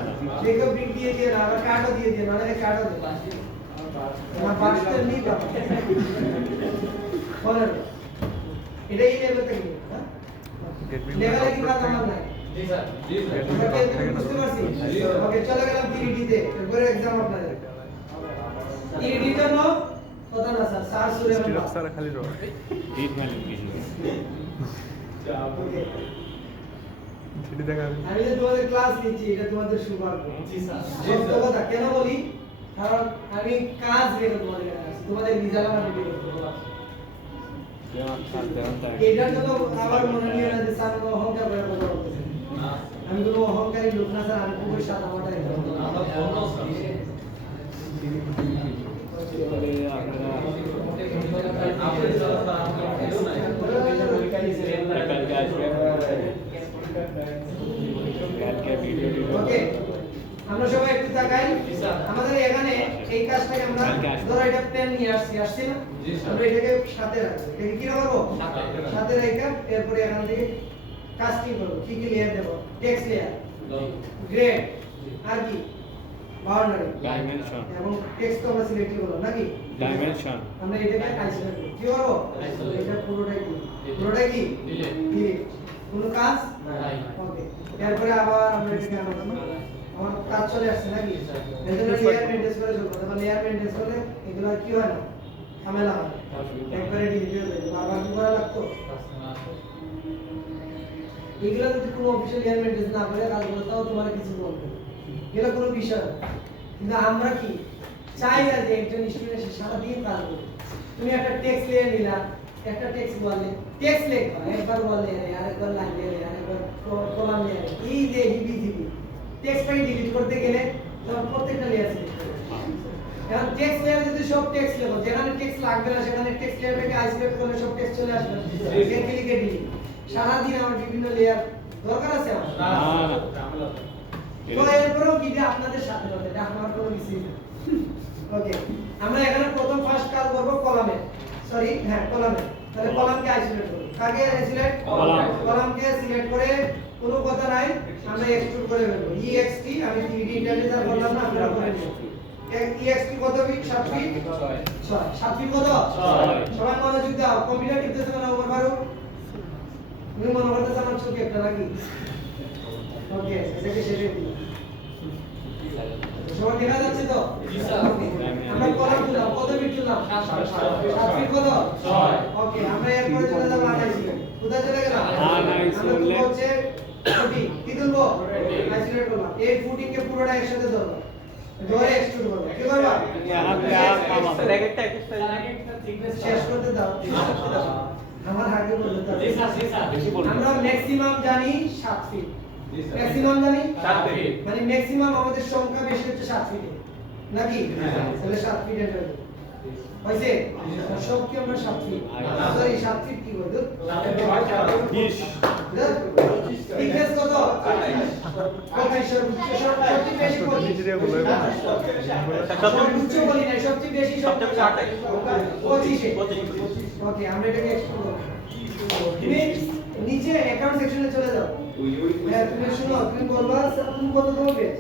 দেখো ব্রিক দিয়ে না আবার কাঠও দিয়ে না মানে কাঠও দিয়ে না বাস্তে নি বা বলেন এটাই লেভেল থেকে হ্যাঁ লেভেলে কি কথা আমার নাই জি স্যার বুঝতে পারছি ওকে চলে গেলাম 3D তে এরপরে एग्जाम আপনাদের 3D জন্য কথা না স্যার স্যার সুরে স্যার খালি রো ডিট মানে কি সেটি দেখা আমি যে তোমাদের ক্লাস নিচ্ছি এটা তোমাদের সৌভাগ্য জি স্যার সত্য কথা কেন বলি কারণ আমি কাজ রেখে তোমাদের কাছে আসছি তোমাদের রেজাল্ট আমার ভিডিও করতে এটার জন্য আবার মনে নিয়ে না যে স্যার কোনো অহংকার করে কথা বলতেছে আমি কোনো অহংকারী লোক না স্যার আমি খুবই সাদা মাটা আমরা বন্ধ ওকে আমরা সবাই একটু তাকাই আমাদের এখানে এই কাজটাকে আমরা ধরো এটা পেন নিয়ে আসছি না আমরা এটাকে সাথে রাখবো এটাকে কি রাখবো সাথে রেখে এরপরে এখান থেকে কাস্টিং করব কি কি লেয়ার দেব টেক্সট লেয়ার গ্রেড আর কি বাউন্ডারি ডাইমেনশন এবং টেক্সট তো আমরা সিলেক্ট করব নাকি ডাইমেনশন আমরা এটাকে আইসোলেট করব কি করব এটা পুরোটাই কি ডিলিট কোনো কাজ নাই ওকে এরপরে আবার আমরা এটাকে আমার কাজ চলে আসছে নাকি এজন্য লেয়ার মেইনটেইন করে চলবো তখন লেয়ার মেইনটেইন করলে এগুলো কি হয় না ঝামেলা হয় একবারে ডিলিট হয়ে যায় বারবার কি করা লাগতো এগুলো যদি কোনো অফিশিয়াল লেয়ার মেইনটেইন না করে কাজগুলো তাও তোমার কিছু বলবে এগুলো কোনো বিষয় না কিন্তু আমরা কি চাই না যে একজন স্টুডেন্ট সারা দিন কাজ করবে তুমি একটা টেক্সট লেয়ার নিলা একটা টেক্সট বললে টেক্সট লেখবা একবার বললে আরেকবার লাইন লেয়ারে আরেকবার কলাম লেয়ারে এই যে হিবিজিবি টেক্সট ফাইল ডিলিট করতে গেলে তখন প্রত্যেকটা লেয়ার সিলেক্ট করবে এখন টেক্সট লেয়ার যদি সব টেক্সট লেখো যেখানে টেক্সট লাগবে না সেখানে টেক্সট লেয়ারটাকে আইসোলেট করলে সব টেক্সট চলে আসবে ক্লিকে ডিলিট সারা দিন আমার বিভিন্ন লেয়ার দরকার আছে আমার না তো এরপরেও কি যে আপনাদের সাথে হবে এটা আমার কোনো কিছুই না ওকে আমরা এখানে প্রথম ফার্স্ট কাজ করব কলামে সরি হ্যাঁ কলামে তাহলে কলামকে আইসোলেট করব কাকে আইসোলেট কলামকে সিলেক্ট করে কোনো কথা নাই আমরা এক্সট্রুড করে ফেলব ext আমি 3D ইন্টারনেটার বললাম না আপনারা করে নিন ext কত ফিট 7 ফিট 6 7 ফিট কত 6 সবাই মনোযোগ দাও কম্পিউটার টিপতেছ না ওভার ফারুক তুমি মনে করতেছ আমার চোখে একটা নাকি ওকে এটাকে শেষে দিই সবাই দেখা যাচ্ছে তো আমরা কলাম দিলাম কত বিট দিলাম 7 ফিট কত 6 ওকে আমরা এরপরে চলে যাব 28 ফিট কোথায় চলে গেলাম আমরা তো হচ্ছে ফুটিং কি তুলবো আইসোলেট করলাম এই ফুটিং কে পুরোটা একসাথে ধরবো ধরে এক্সট্রুড করব কি করবা ব্র্যাকেটটা শেষ করতে দাও আমার আগে বলতে দাও আমরা ম্যাক্সিমাম জানি 7 ফিট ম্যাক্সিমাম জানি 7 ফিট মানে ম্যাক্সিমাম আমাদের সংখ্যা বেশি হচ্ছে 7 ফিটে নাকি তাহলে 7 ফিট এন্টার দেব হইছে সব কি আমরা 7 ফিট সরি 7 ফিট কি বলতো 20 থিকনেস কত 25 সবচেয়ে বেশি সর্বোচ্চ বলি না সবচেয়ে বেশি সবচেয়ে 25 ওকে আমরা এটাকে এক্সপ্লোর করব তুমি নিচে অ্যাকাউন্ট সেকশনে চলে যাও হ্যাঁ তুমি শুনো তুমি বলবা তুমি কত দেবো পেজ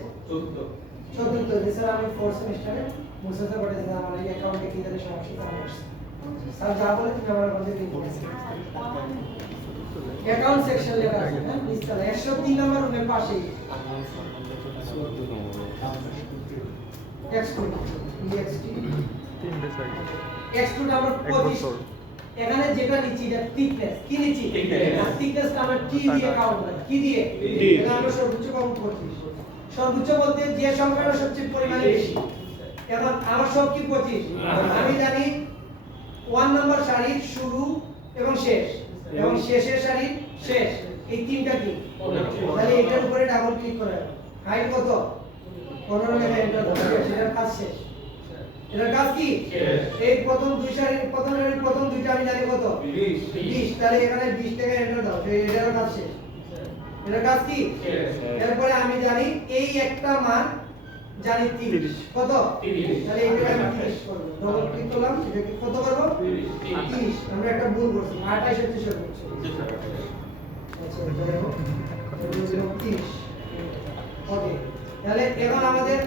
14 যে স্যার আমি 4 সেমিস্টারে মুসাফা করে দিলাম আমার এই অ্যাকাউন্টে কি জানি সমস্যা আছে স্যার যা বলে তুমি আমার কাছে দিন অ্যাকাউন্ট সেকশন লেখা আছে হ্যাঁ নিচতলা 103 নম্বর রুমের পাশেই এক্সট্রুড এক্সট্রুড আমরা 25 এখানে যেটা নিচে এটা থিকনেস কি নিচে থিকনেস আমরা টি দিয়ে কাউন্ট করি কি দিয়ে এটা আমরা সর্বোচ্চ কাউন্ট করছি সর্বোচ্চ বলতে যে সংখ্যাটা সবচেয়ে পরিমাণে বেশি এখন আমার সব কি 25 আমি জানি 1 নাম্বার সারির শুরু এবং শেষ এবং শেষের সারির শেষ এই তিনটা কি তাহলে এটার উপরে ডাবল ক্লিক করে হাইট কত 15 লেখা এন্টার দাও এটার কাজ শেষ এটার কাজ কি এই প্রথম দুই সারির প্রথম দুইটা আমি জানি কত 20 তাহলে এখানে 20 টাকা এন্টার দাও এটার কাজ শেষ এটার কাজ কি এরপরে আমি জানি এই একটা মান জানি 30 কত 30 তাহলে এটা আমি 30 করব ডবল ক্লিক করলাম এটাকে কত করব 30 আমরা একটা ভুল করছি 28 হচ্ছে সর্বোচ্চ আচ্ছা এটা দেখো 30 ওকে তাহলে এখন আমাদের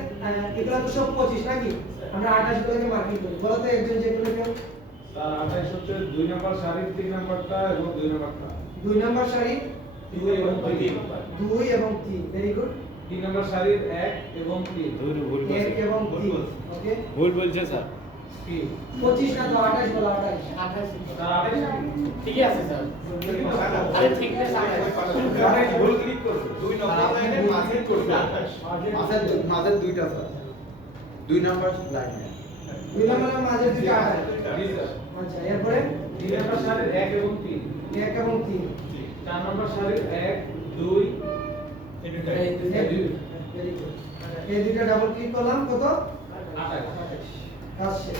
এগুলো তো সব 25 নাকি আমরা 28 গুলোকে মার্কিং করি বলো তো একজন যে কোনো কেউ স্যার 28 হচ্ছে 2 নাম্বার সারির 3 নাম্বারটা এবং 2 নাম্বারটা 2 নাম্বার সারি 2 এবং 3 2 এবং 3 ভেরি গুড 3 নাম্বার সারির 1 এবং 3 ভুল ভুল 1 এবং 3 ওকে ভুল বলছে স্যার 25 না তো 28 বলো 28 স্যার 28 ঠিকই আছে স্যার আরে ঠিক আছে স্যার ভুল ক্লিক করুন 2 নাম্বার লাইনে মাঝে করুন মাঝের দুইটা স্যার 2 নাম্বার লাইনে 2 নম্বরের মাঝে দুটো 28 জি স্যার আচ্ছা এরপরে 3 নাম্বার সারির 1 এবং 3 1 এবং 3 4 নাম্বার সারির 1 2 এই দুটো ভেরি গুড এই দুটো ডাবল ক্লিক করলাম কত 28 কাজ শেষ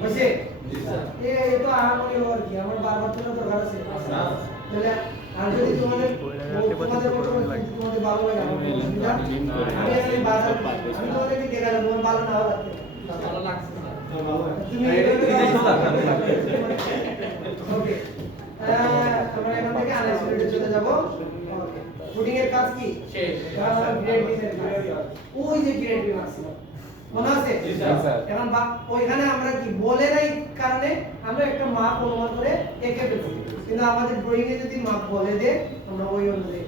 হইছে জি স্যার এ তো আহামরি হওয়ার কি আমার বারবার তো দরকার আছে তাহলে আর যদি তোমাদের তোমাদের ভালো লাগে আমার অসুবিধা আমি এখানে বাজার আমি তোমাদেরকে দেখালাম তোমার ভালো নাও লাগতে ভালো লাগছে তুমি ওকে আমরা এখান থেকে আনএক্সপেক্টেডে চলে যাব ওকে ফুডিং এর কাজ কি শেষ গ্রেড বি এর কাজ ওই যে গ্রেড বি মার্কস মনে আছে এখন ওইখানে আমরা কি বলে নাই কারণে আমরা একটা মাপ অনুমান করে এঁকে ফেলছি কিন্তু আমাদের ড্রয়িং এ যদি মাপ বলে দে আমরা ওই অনুযায়ী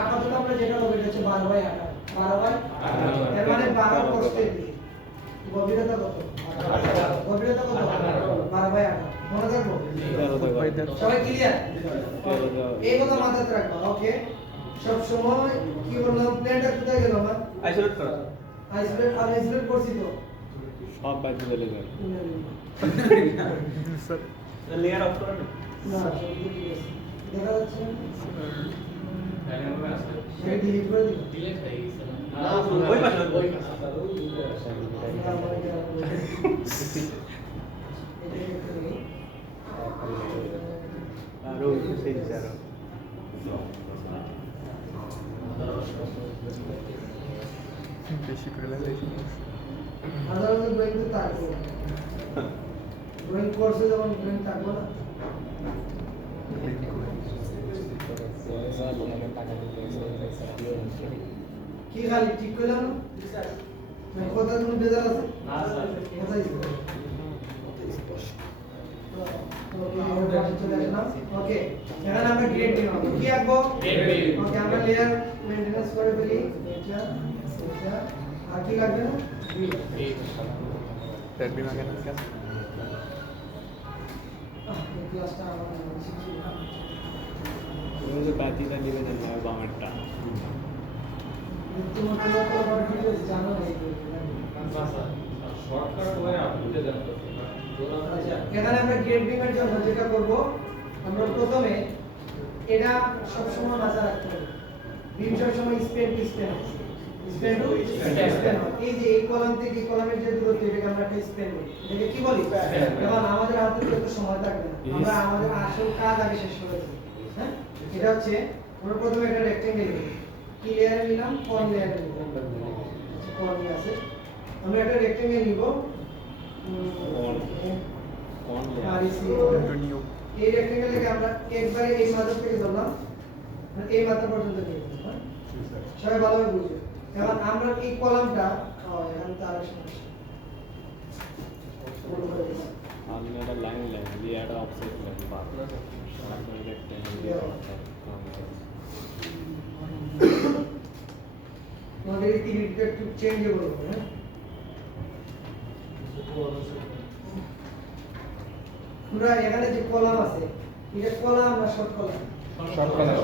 আপাতত আমরা যেটা হবে এটা হচ্ছে 12 বাই 18 12 বাই এর মানে 12 প্রস্থে গভীরতা কত গভীরতা কত 12 বাই 18 মনে থাকবো সবাই ক্লিয়ার এই কথা মাথায় রাখবা ওকে সব সময় কি বললাম প্ল্যানটা কোথায় গেল আমার আইসোলেট করা আইসোলেট করছি তো সব বাদ চলে গেল স্যার লেয়ার অফ করেন না দেখা যাচ্ছে এটা ডিলিট করে দিই ডিলেট হয়ে গেছে না ওই পাশে ওই আরো সেই স্যার বেশি করে লাগাইছি সাধারণত ড্রয়িং তো থাকবো ড্রয়িং কোর্সে যখন ড্রয়িং থাকবো না কি খালি ঠিক করলাম না কথা তুমি বেজার আছে না স্যার কোথায় চলে আসলাম ওকে এখানে আমরা গ্রেড নিব কি আঁকবো ওকে আমরা লেয়ার মেইনটেনেন্স করে ফেলি এটা আর কি লাগবে না রেডমি মাগেন কেন এই ক্লাসটা আমরা শিখছি ওই যে বাতিটা নেবেন না বামারটা তোমাকে লোক আবার ডিটেইলস জানো না এই শর্টকাট হয়ে বুঝে যাচ্ছে আচ্ছা এখানে আমরা গ্রেড বিমের জন্য যেটা করব আমরা প্রথমে এটা সব সময় মাথায় রাখতে হবে বিম সব সময় span to span span to span এই যে এই কলাম থেকে এই কলামের যে দূরত্ব এটাকে আমরা একটা স্প্যান বলি এটাকে কি বলি এখন আমাদের হাতে যত সময় থাকবে না আমরা আমাদের আসল কাজ আগে শেষ করে দেব হ্যাঁ এটা হচ্ছে আমরা প্রথমে একটা রেক্টেঙ্গেল নিই কি লেয়ার নিলাম কোন লেয়ার নিব কোন আছে আমরা একটা রেক্টেঙ্গেল নিব আর নিউ এই রেক্টেঙ্গেলকে আমরা একবারে এই মাথা থেকে ধরলাম মানে এই মাথা পর্যন্ত নিয়ে গেলাম হ্যাঁ সবাই ভালোভাবে বুঝবে এখন আমরা এই কলামটা এখানে তার সমস্যা আমি একটা লাইন দিয়ে একটা অফসেট লাইন বাদ তারপরে রেক্টেঙ্গেল দিয়ে আমাদের এই তিনটা একটু চেঞ্জেবল হবে হ্যাঁ পুরো এখানে যে কলাম আছে এটা কলাম না শর্ট কলাম শর্ট কালার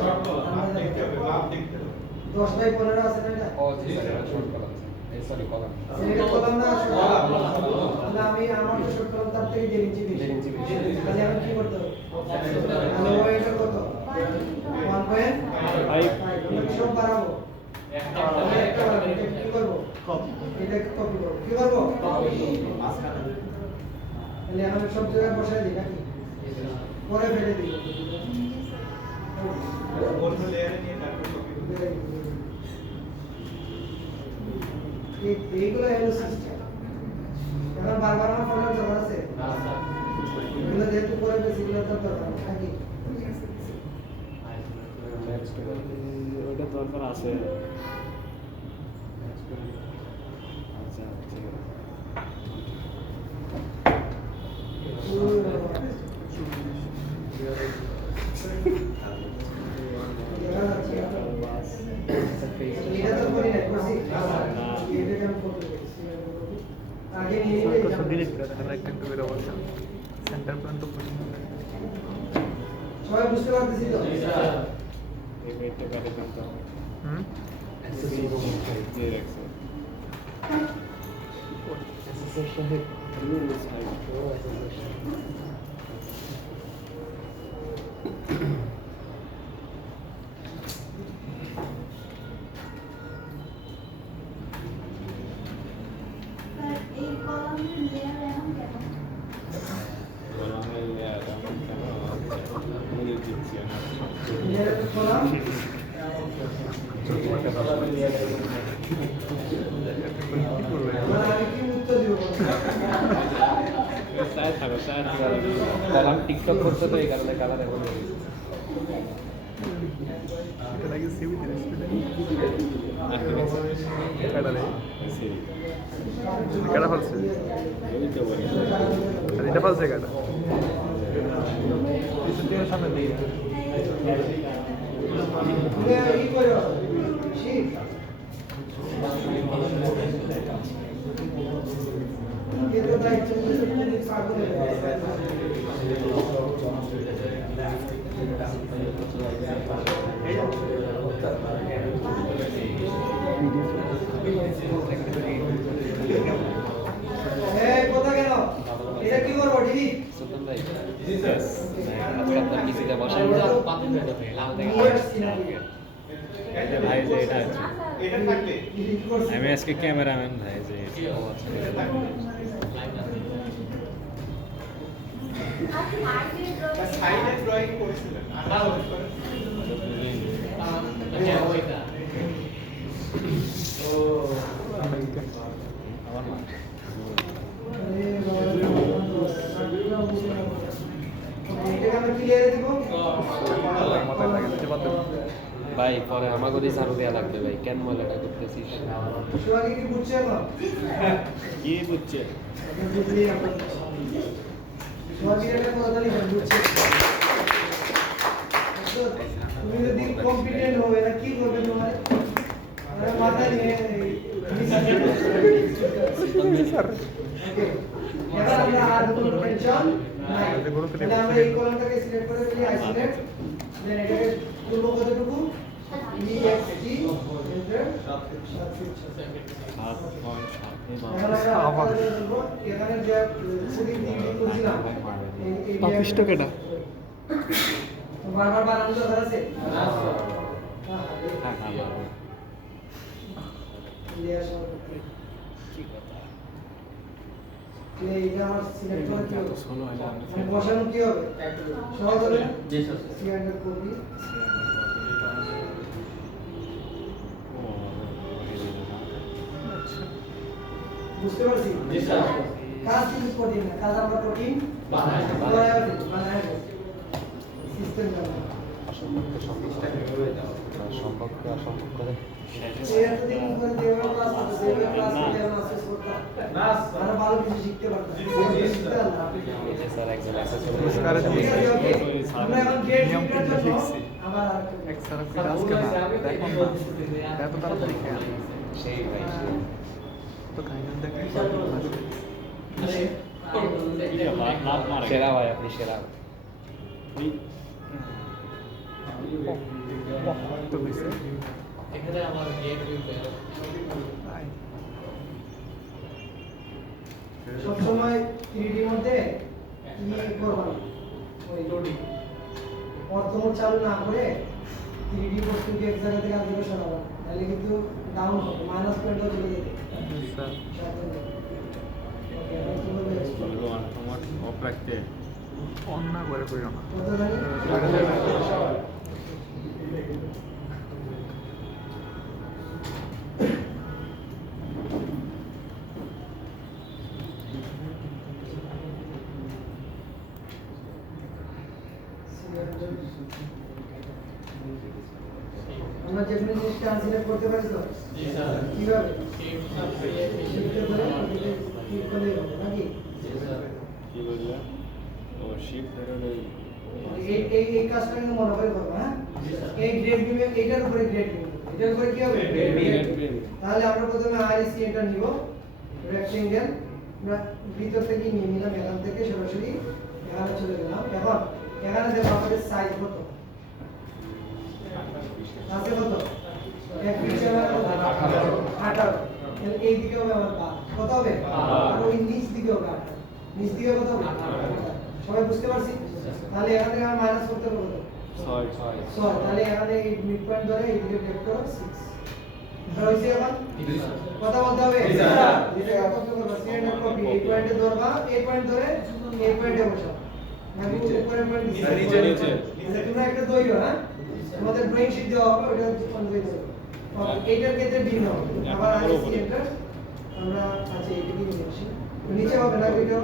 দেখতে হবে মাপ দেখতে হবে 10 বাই 15 আছে না এটা ও জি স্যার শর্ট কালার এই সরি কলাম এটা কলাম না short column? তাহলে আমি আমার তো শর্ট কলাম তার থেকে 1.5 ইঞ্চি বেশি 1.5 ইঞ্চি বেশি। তাহলে আমি কি করতে হবে তাহলে ওইটা কত 1.5 আমি সব বাড়াবো আমি একটা বাড়াবো এটা কি করব এটা কপি করব কি করব তাহলে আমি সব জায়গায় বসাই দিই নাকি পরে ফেলে দিই অন্য লেয়ারে নিয়ে তারপর কপি করতে এইগুলো হলো সিস্টেম এখন বারবার আমার ফোনের দরকার আছে এগুলো যেহেতু করে বেশি এগুলো তো দরকার নাকি ওটা দরকার আছে আচ্ছা ঠিক আছে এটা তো করি না করছি এটা কেন করতে আগে নিয়ে সব ডিলিট করে দেন একটা একটু বের অবস্থা সেন্টার পর্যন্ত সবাই বুঝতে পারতেছি তো এই মেটটা কাটে দিতে হবে হুম দিয়ে রাখছে এই কলামের লেয়ার এমন কেন কলামের লেয়ার এমন কেন মুড়ে দিচ্ছি আমি এটা কলাম আমি কি উত্তর দিব চায় থাকো চায় থাকো কলাম টিকটক করতে তো এই কারণে কালার এখন এটা লাগে সিভি দিস এটা রে কেডা ফলছে বুঝতে পারি আর এটা ফলছে কেডা এই সামনে দিয়ে তুমি ই করো শিট এটা দায়িত্ব তুমি পাগল হয়ে এই কোথা গেল এটা কি করব দিদি সুলতান ভাই Yes. আজকে আপনার পিসিতে বসেন ভাই যে এটা আছে এটা থাকবে ডিলিট করছি আমি আজকে ক্যামেরাম্যান ভাই যে এটা থাকবে সাইডে ড্রয়িং করেছিলেন আমার মা এটা আমি ক্লিয়ার দিব মাথায় লাগে দিতে পারতো ভাই পরে আমাকে দিয়ে ঝাড়ু দেওয়া লাগবে ভাই কেন ময়লাটা করতেছিস শিবাকে কি বুঝছে এখন কি বুঝছে বুঝলি আমরা সবাই মিলে একটা কথা লিখবেন, বুঝছি? তো তুমি যদি কম্পিটেন্ট হবে না কি করবে তোমার মাথায় নিয়ে ওকে এবার আমরা আর কোনো টেনশন নাই তাহলে আমরা এই কলামটাকে সিলেক্ট করে ফেলি আইসোলেট দেন এটাকে করব কতটুকু EXT এন্টার 7.7 এখানে যে সেটিং দিয়ে করছিলাম এই অফিসটা কেটা বারবার বানানো দরকার আছে এইটা আমার সিলেক্ট করা কি হবে মানে বসানো কি হবে সহজ হবে জি স্যার সিলিন্ডার কপি বুঝতে পারছি জি স্যার কাজ কিন্তু কঠিন না কাজ আমরা কঠিন বানাই সিস্টেম জানা সম্পর্ক অসম্পর্ক করে এই এতদিন করে দেওয়া ক্লাস করতে দেওয়া ক্লাস করে মাসেস করতে না আর ভালো কিছু শিখতে পারতাম স্যার একজন অ্যাক্সেস পুরস্কারের ঠিক আছে ওকে আমরা এখন গেট নিয়ম ফিল্টার কিন্তু করব শিখছি। আবার এক স্যার কি আজকে না দেখো না এত তাড়াতাড়ি খেয়ে সেই ভাই সেই তো খাইলেন দেখেন সেরা ভাই আপনি সেরা তো বেশি এখানে আমার গেট ফিল্টার সব সময় 3D এর মধ্যে করব না ওই লোডিং অর্থমোড চালু না করে 3D বস্তুকে এক জায়গা থেকে আরেক জায়গায় সরাবো তাহলে কিন্তু ডাউন হবে মাইনাস পয়েন্টও চলে যেতে স্যার ওকে এবার কি হবে অফ রাখতে অন্য করে করি না কত জানি আমরা যে কোনো জিনিসটা আনসিলেক্ট করতে পারি তো জি স্যার কিভাবে শিফট শিফট করে ওটাকে ক্লিক করে দেবো নাকি জি স্যার কি বললে ও শিফট ধরে এই কাজটা কিন্তু মনে করে করবো হ্যাঁ এই গ্রেড বিমে এইটার উপরে গ্রেড বিম এটার উপরে কি হবে তাহলে আমরা প্রথমে আরএসি এটা নিব রেক্টেঙ্গেল আমরা ভিতর থেকে নিয়ে নিলাম এখান থেকে সরাসরি এখানে চলে গেলাম এখন এখানে দেখো আমাদের সাইজ কত আছে কত এক পিক্সেল আর 18 তাহলে এই দিকে হবে আমার 5 কত হবে আর ওই নিচ দিকে হবে 18 নিচ দিকে কত হবে 18 সবাই বুঝতে পারছি তাহলে এখানে আমরা মাইনাস করতে হবে কত 6 তাহলে এখানে এই মিড পয়েন্ট ধরে এই দিকে টেপ করো 6 তাহলে হইছে এখন কথা বলতে হবে এটা কত করব স্ট্যান্ডার্ড কপি এই পয়েন্টে ধরবা এই পয়েন্ট ধরে এই পয়েন্টে বসাও নাকি উপরের পয়েন্ট নিচে তোমরা একটা দইরো হ্যাঁ তোমাদের ড্রয়িং শীট দেওয়া হবে ওটা অনুযায়ী করো এইটার ক্ষেত্রে ভিন্ন হবে আবার আইসি এন্টার আমরা আছে এটা কি নিচ্ছি নিচে হবে না ভিডিও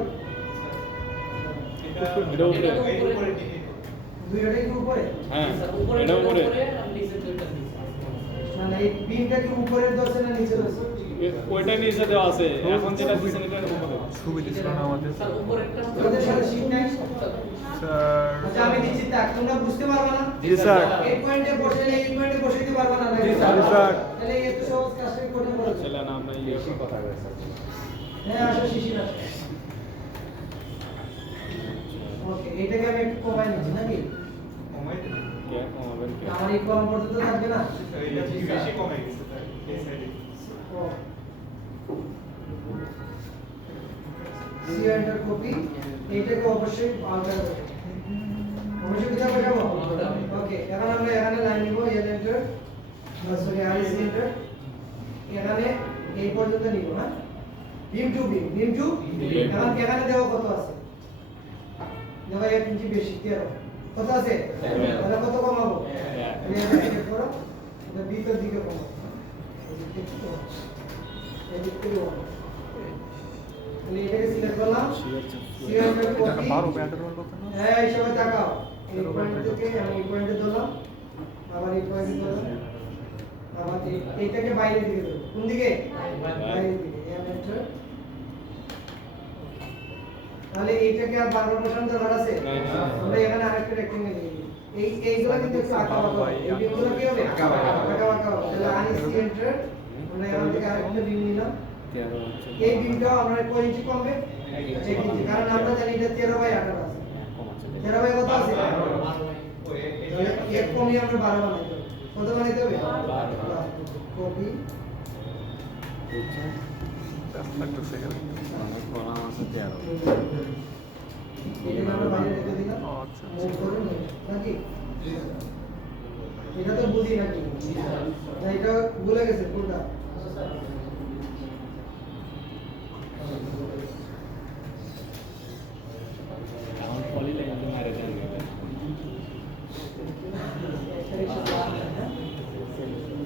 দুইটাই কি উপরে হ্যাঁ উপরে এটা উপরে আর নিচে দুইটা নিচে মানে এই বিমটা কি উপরের দর্শন না নিচে দর্শন ওইটা নিচে দেওয়া আছে এখন যেটা দিছেন এটা উপরে ছবি দিছিল না আমাদের স্যার উপরেরটা ওদের সাথে শীট নাই স্যার আচ্ছা আমি দিচ্ছি তাক তোমরা বুঝতে পারবে না জি স্যার এই পয়েন্টে বসলে এই পয়েন্টে বসাইতে পারবে না জি স্যার তাহলে এত সহজ কাজটা করতে পারবে ছেলে না আমরা ইয়ে কথা বলে স্যার হ্যাঁ আসো শিশির আসো ওকে এটাকে আমি একটু কমাই নিচ্ছি নাকি কে কমাবেন কে আমার এই কলম পর্যন্ত থাকবে না ও সি এন্টার কপি এইটাকে অবশ্যই আউটার করতে অবশ্যই কোথায় বসাবো ওকে এখন আমরা এখানে লাইন নিব এল এন্টার সরি আইস এন্টার এখানে এই পর্যন্ত নিব হ্যাঁ বিম টু এখন এখানে দেখো কত আছে দেখো 1 ইঞ্চি বেশি 13 কত আছে তাহলে কত কমাবো তাহলে এটা চেক করো এটা ভিতর দিকে কমাবো এই দিক থেকে কমাবো তাহলে এটাকে সিলেক্ট করলাম সিলেক্ট করে কপি 12 ব্যাটার রোল করতে না হ্যাঁ এই সময় তাকাও এই পয়েন্ট থেকে আমি এই পয়েন্টে ধরলাম আবার এই পয়েন্টে ধরলাম আবার এইটাকে বাইরে দিকে ধরো কোন দিকে বাইরে দিকে এম এন্টার তাহলে এইটাকে আর বারবার বসানোর দরকার আছে? আমরা এখানে আরেকটা রেক্টেঙ্গেল নিয়ে নিই। এইগুলো কিন্তু একটু আঁকা বাঁকা হবে। এই বিমগুলো কি হবে? আঁকা বাঁকা হবে। তাহলে আইসি এন্টার আমরা এখান থেকে আরেকটা বিম নিলাম। এই বিমটাও আমরা কয় ইঞ্চি কমবে? 1 ইঞ্চি, কারণ আমরা জানি এটা 13/18 আছে। 13 কত আছে? তাহলে এক কমিয়ে আমরা 12 বানাইতে হবে। কত বানাইতে হবে? 12। কপি লাগতেছে এটা আমরা বাইরে রেখে দিলাম। ও আচ্ছা মুভ করুন নাকি? এটা তো বুঝি নাকি? না এটা ভুলে গেছে কোনটা? এখন পলি লেগে মারে দেন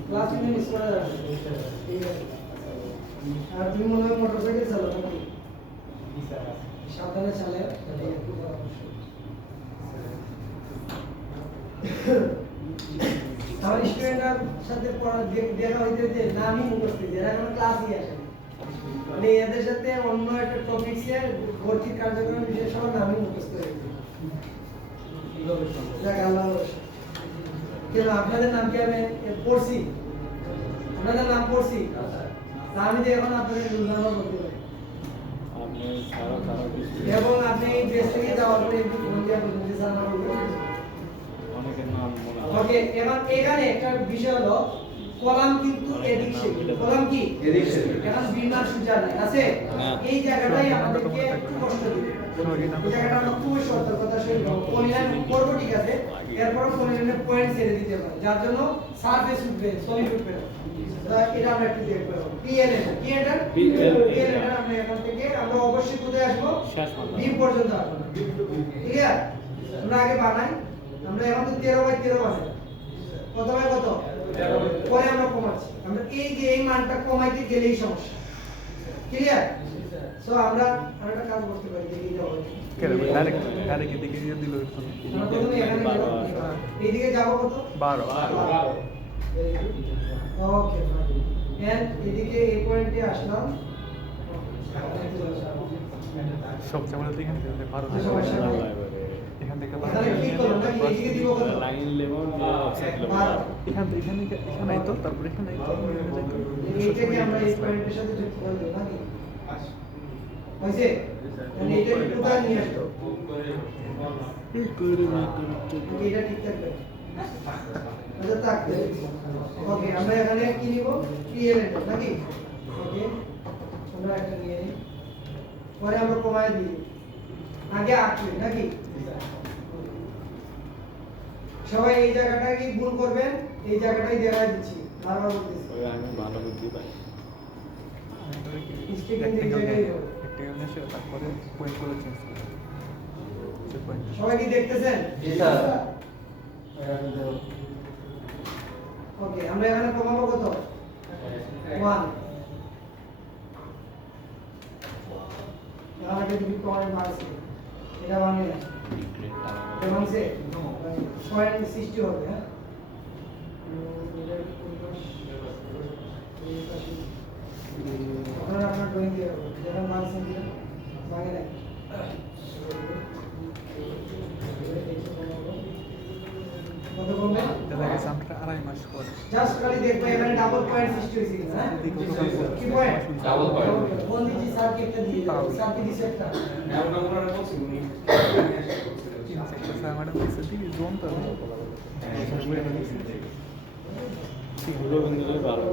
ক্লাস মিস করা যাবে। ঠিক আছে। আর তুমি মনে হয় মোটরসাইকেল চালাও নাকি? সাবধানে চালাও, তাহলে একটু পরামর্শ। আমার স্টুডেন্টদের সাথে দেখা হইতে হইতে নামই মুখস্থ হয়ে যায়, এরা কোনো ক্লাসই আসে না। মানে এদের সাথে অন্য একটা টপিকসে ভর্তির কার্যক্রম বিষয় সব নামই মুখস্থ হয়ে যায়। যাক আল্লাহ ভরসা। কেন আপনাদের নাম কি আমি পড়ছি? আপনাদের নাম পড়ছি? তা আমি তো এখন আপনাদের রুল নাম্বার বলতে পারি। আপনি সারা সারা কিছু এবং আপনি এই দেশ থেকে যাওয়ার পরে একটু ফোন দিয়ে বলুন যে স্যার আমার রুল অনেকের নাম মনে হয় ওকে, এবার এখানে একটা বিষয় হলো কলাম কিন্তু এদিক সেদিক। কলাম কি? এদিক সেদিক। এখন বিমার সুজা নাই আছে? এই জায়গাটাই আমাদেরকে একটু কষ্ট দিবে। এই জায়গাটা আমরা খুব সতর্কতার সহিত পলিলাইন করব, ঠিক আছে? এরপর পলিলাইনের পয়েন্ট ছেড়ে দিতে পারি, যার জন্য সারফেস উঠবে, সলিড উঠবে না। এটা আমরা একটু দেখব। পিএলএন কি এটা? পিএলএন আমরা এখান থেকে আমরা অবশ্যই কোথায় আসবো? শেষ পর্যন্ত। বি পর্যন্ত আসবো। ক্লিয়ার? আমরা আগে বানাই। আমরা এখন তো 13/13 বানাই। কত বাই কত? 13। পরে আমরা কমাচ্ছি। আমরা এই যে এই মানটা কমাইতে গেলেই সমস্যা। ক্লিয়ার? সো আমরা আরেকটা কাজ করতে পারি, দেখি যাবো। ডাইরেক্ট এদিকে দিয়ে দিল আমরা প্রথমে এখানে যাব। এইদিকে যাব কত? 12 ওকে ফাইন। এদিকে এই পয়েন্টে আসলাম। সব জায়গায় এখান থেকে 12 এখান থেকে তাহলে কি করব নাকি এইদিকে দিব কত? Line level offset level 12। এখানে তো তারপরে এখানে এইটাকে আমরা এই পয়েন্টের সাথে যুক্ত করে দেব নাকি? হইছে? মানে এটা টোটাল নিয়ে আসতো। এটা ঠিক থাকবে। আচ্ছা থাকবে। ওকে, আমরা এখানে কি নিব? পিএলএন নাকি? ওকে, আমরা একটা নিয়ে নিই। পরে আমরা কমায় দিই। আগে আঁকলেন নাকি? সবাই এই জায়গাটা কি ভুল করবেন? এই জায়গাটাই দেখাই দিচ্ছি, বারবার বলতেছি। ওই আমি ভালো বুদ্ধি পাই মিস্টেক কিন্তু এই জায়গায় হবে। তারপরে পয়েন্ট করে চেঞ্জ করে সবাই কি দেখতেছেন? জি স্যার। ওকে, আমরা এখানে কমাবো কত? 1। আমাদের দুই পয়েন্ট মারছে। এটা মানে না। এটা মানছে? পয়েন্ট 60 হবে, হ্যাঁ? আপনার ড্রয়িং দিয়ে হবে। যেটা মানছেন কিনা? মানে না। কত কমবে? আমরা 2.5 মাস পরে জাস্ট খালি দেখবো এখানে ডাবল পয়েন্ট সৃষ্টি হয়েছে কিনা, হ্যাঁ? কি পয়েন্ট? Double point. কোন দিচ্ছি স্যার কি একটা দিয়ে দাও, স্যার কি দিছে একটা? ম্যাডাম দিচ্ছে দিবি জোন তো পুরো বিন্দুতে ভালো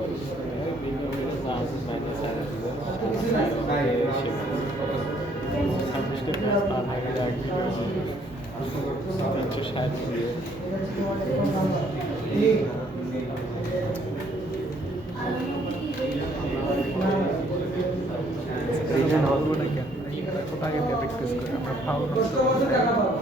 বিন্দু চান্স মাইনাস আর সাবস্টেপ প্লাস আর আগে আগে 360 দিয়ে এটা হচ্ছে তোমার এখন নাম্বার। এই এইখানে হবে না কেন কত আগে দিয়ে প্র্যাকটিস করে আমরা ফাউল কষ্ট করতে টাকা পাবো।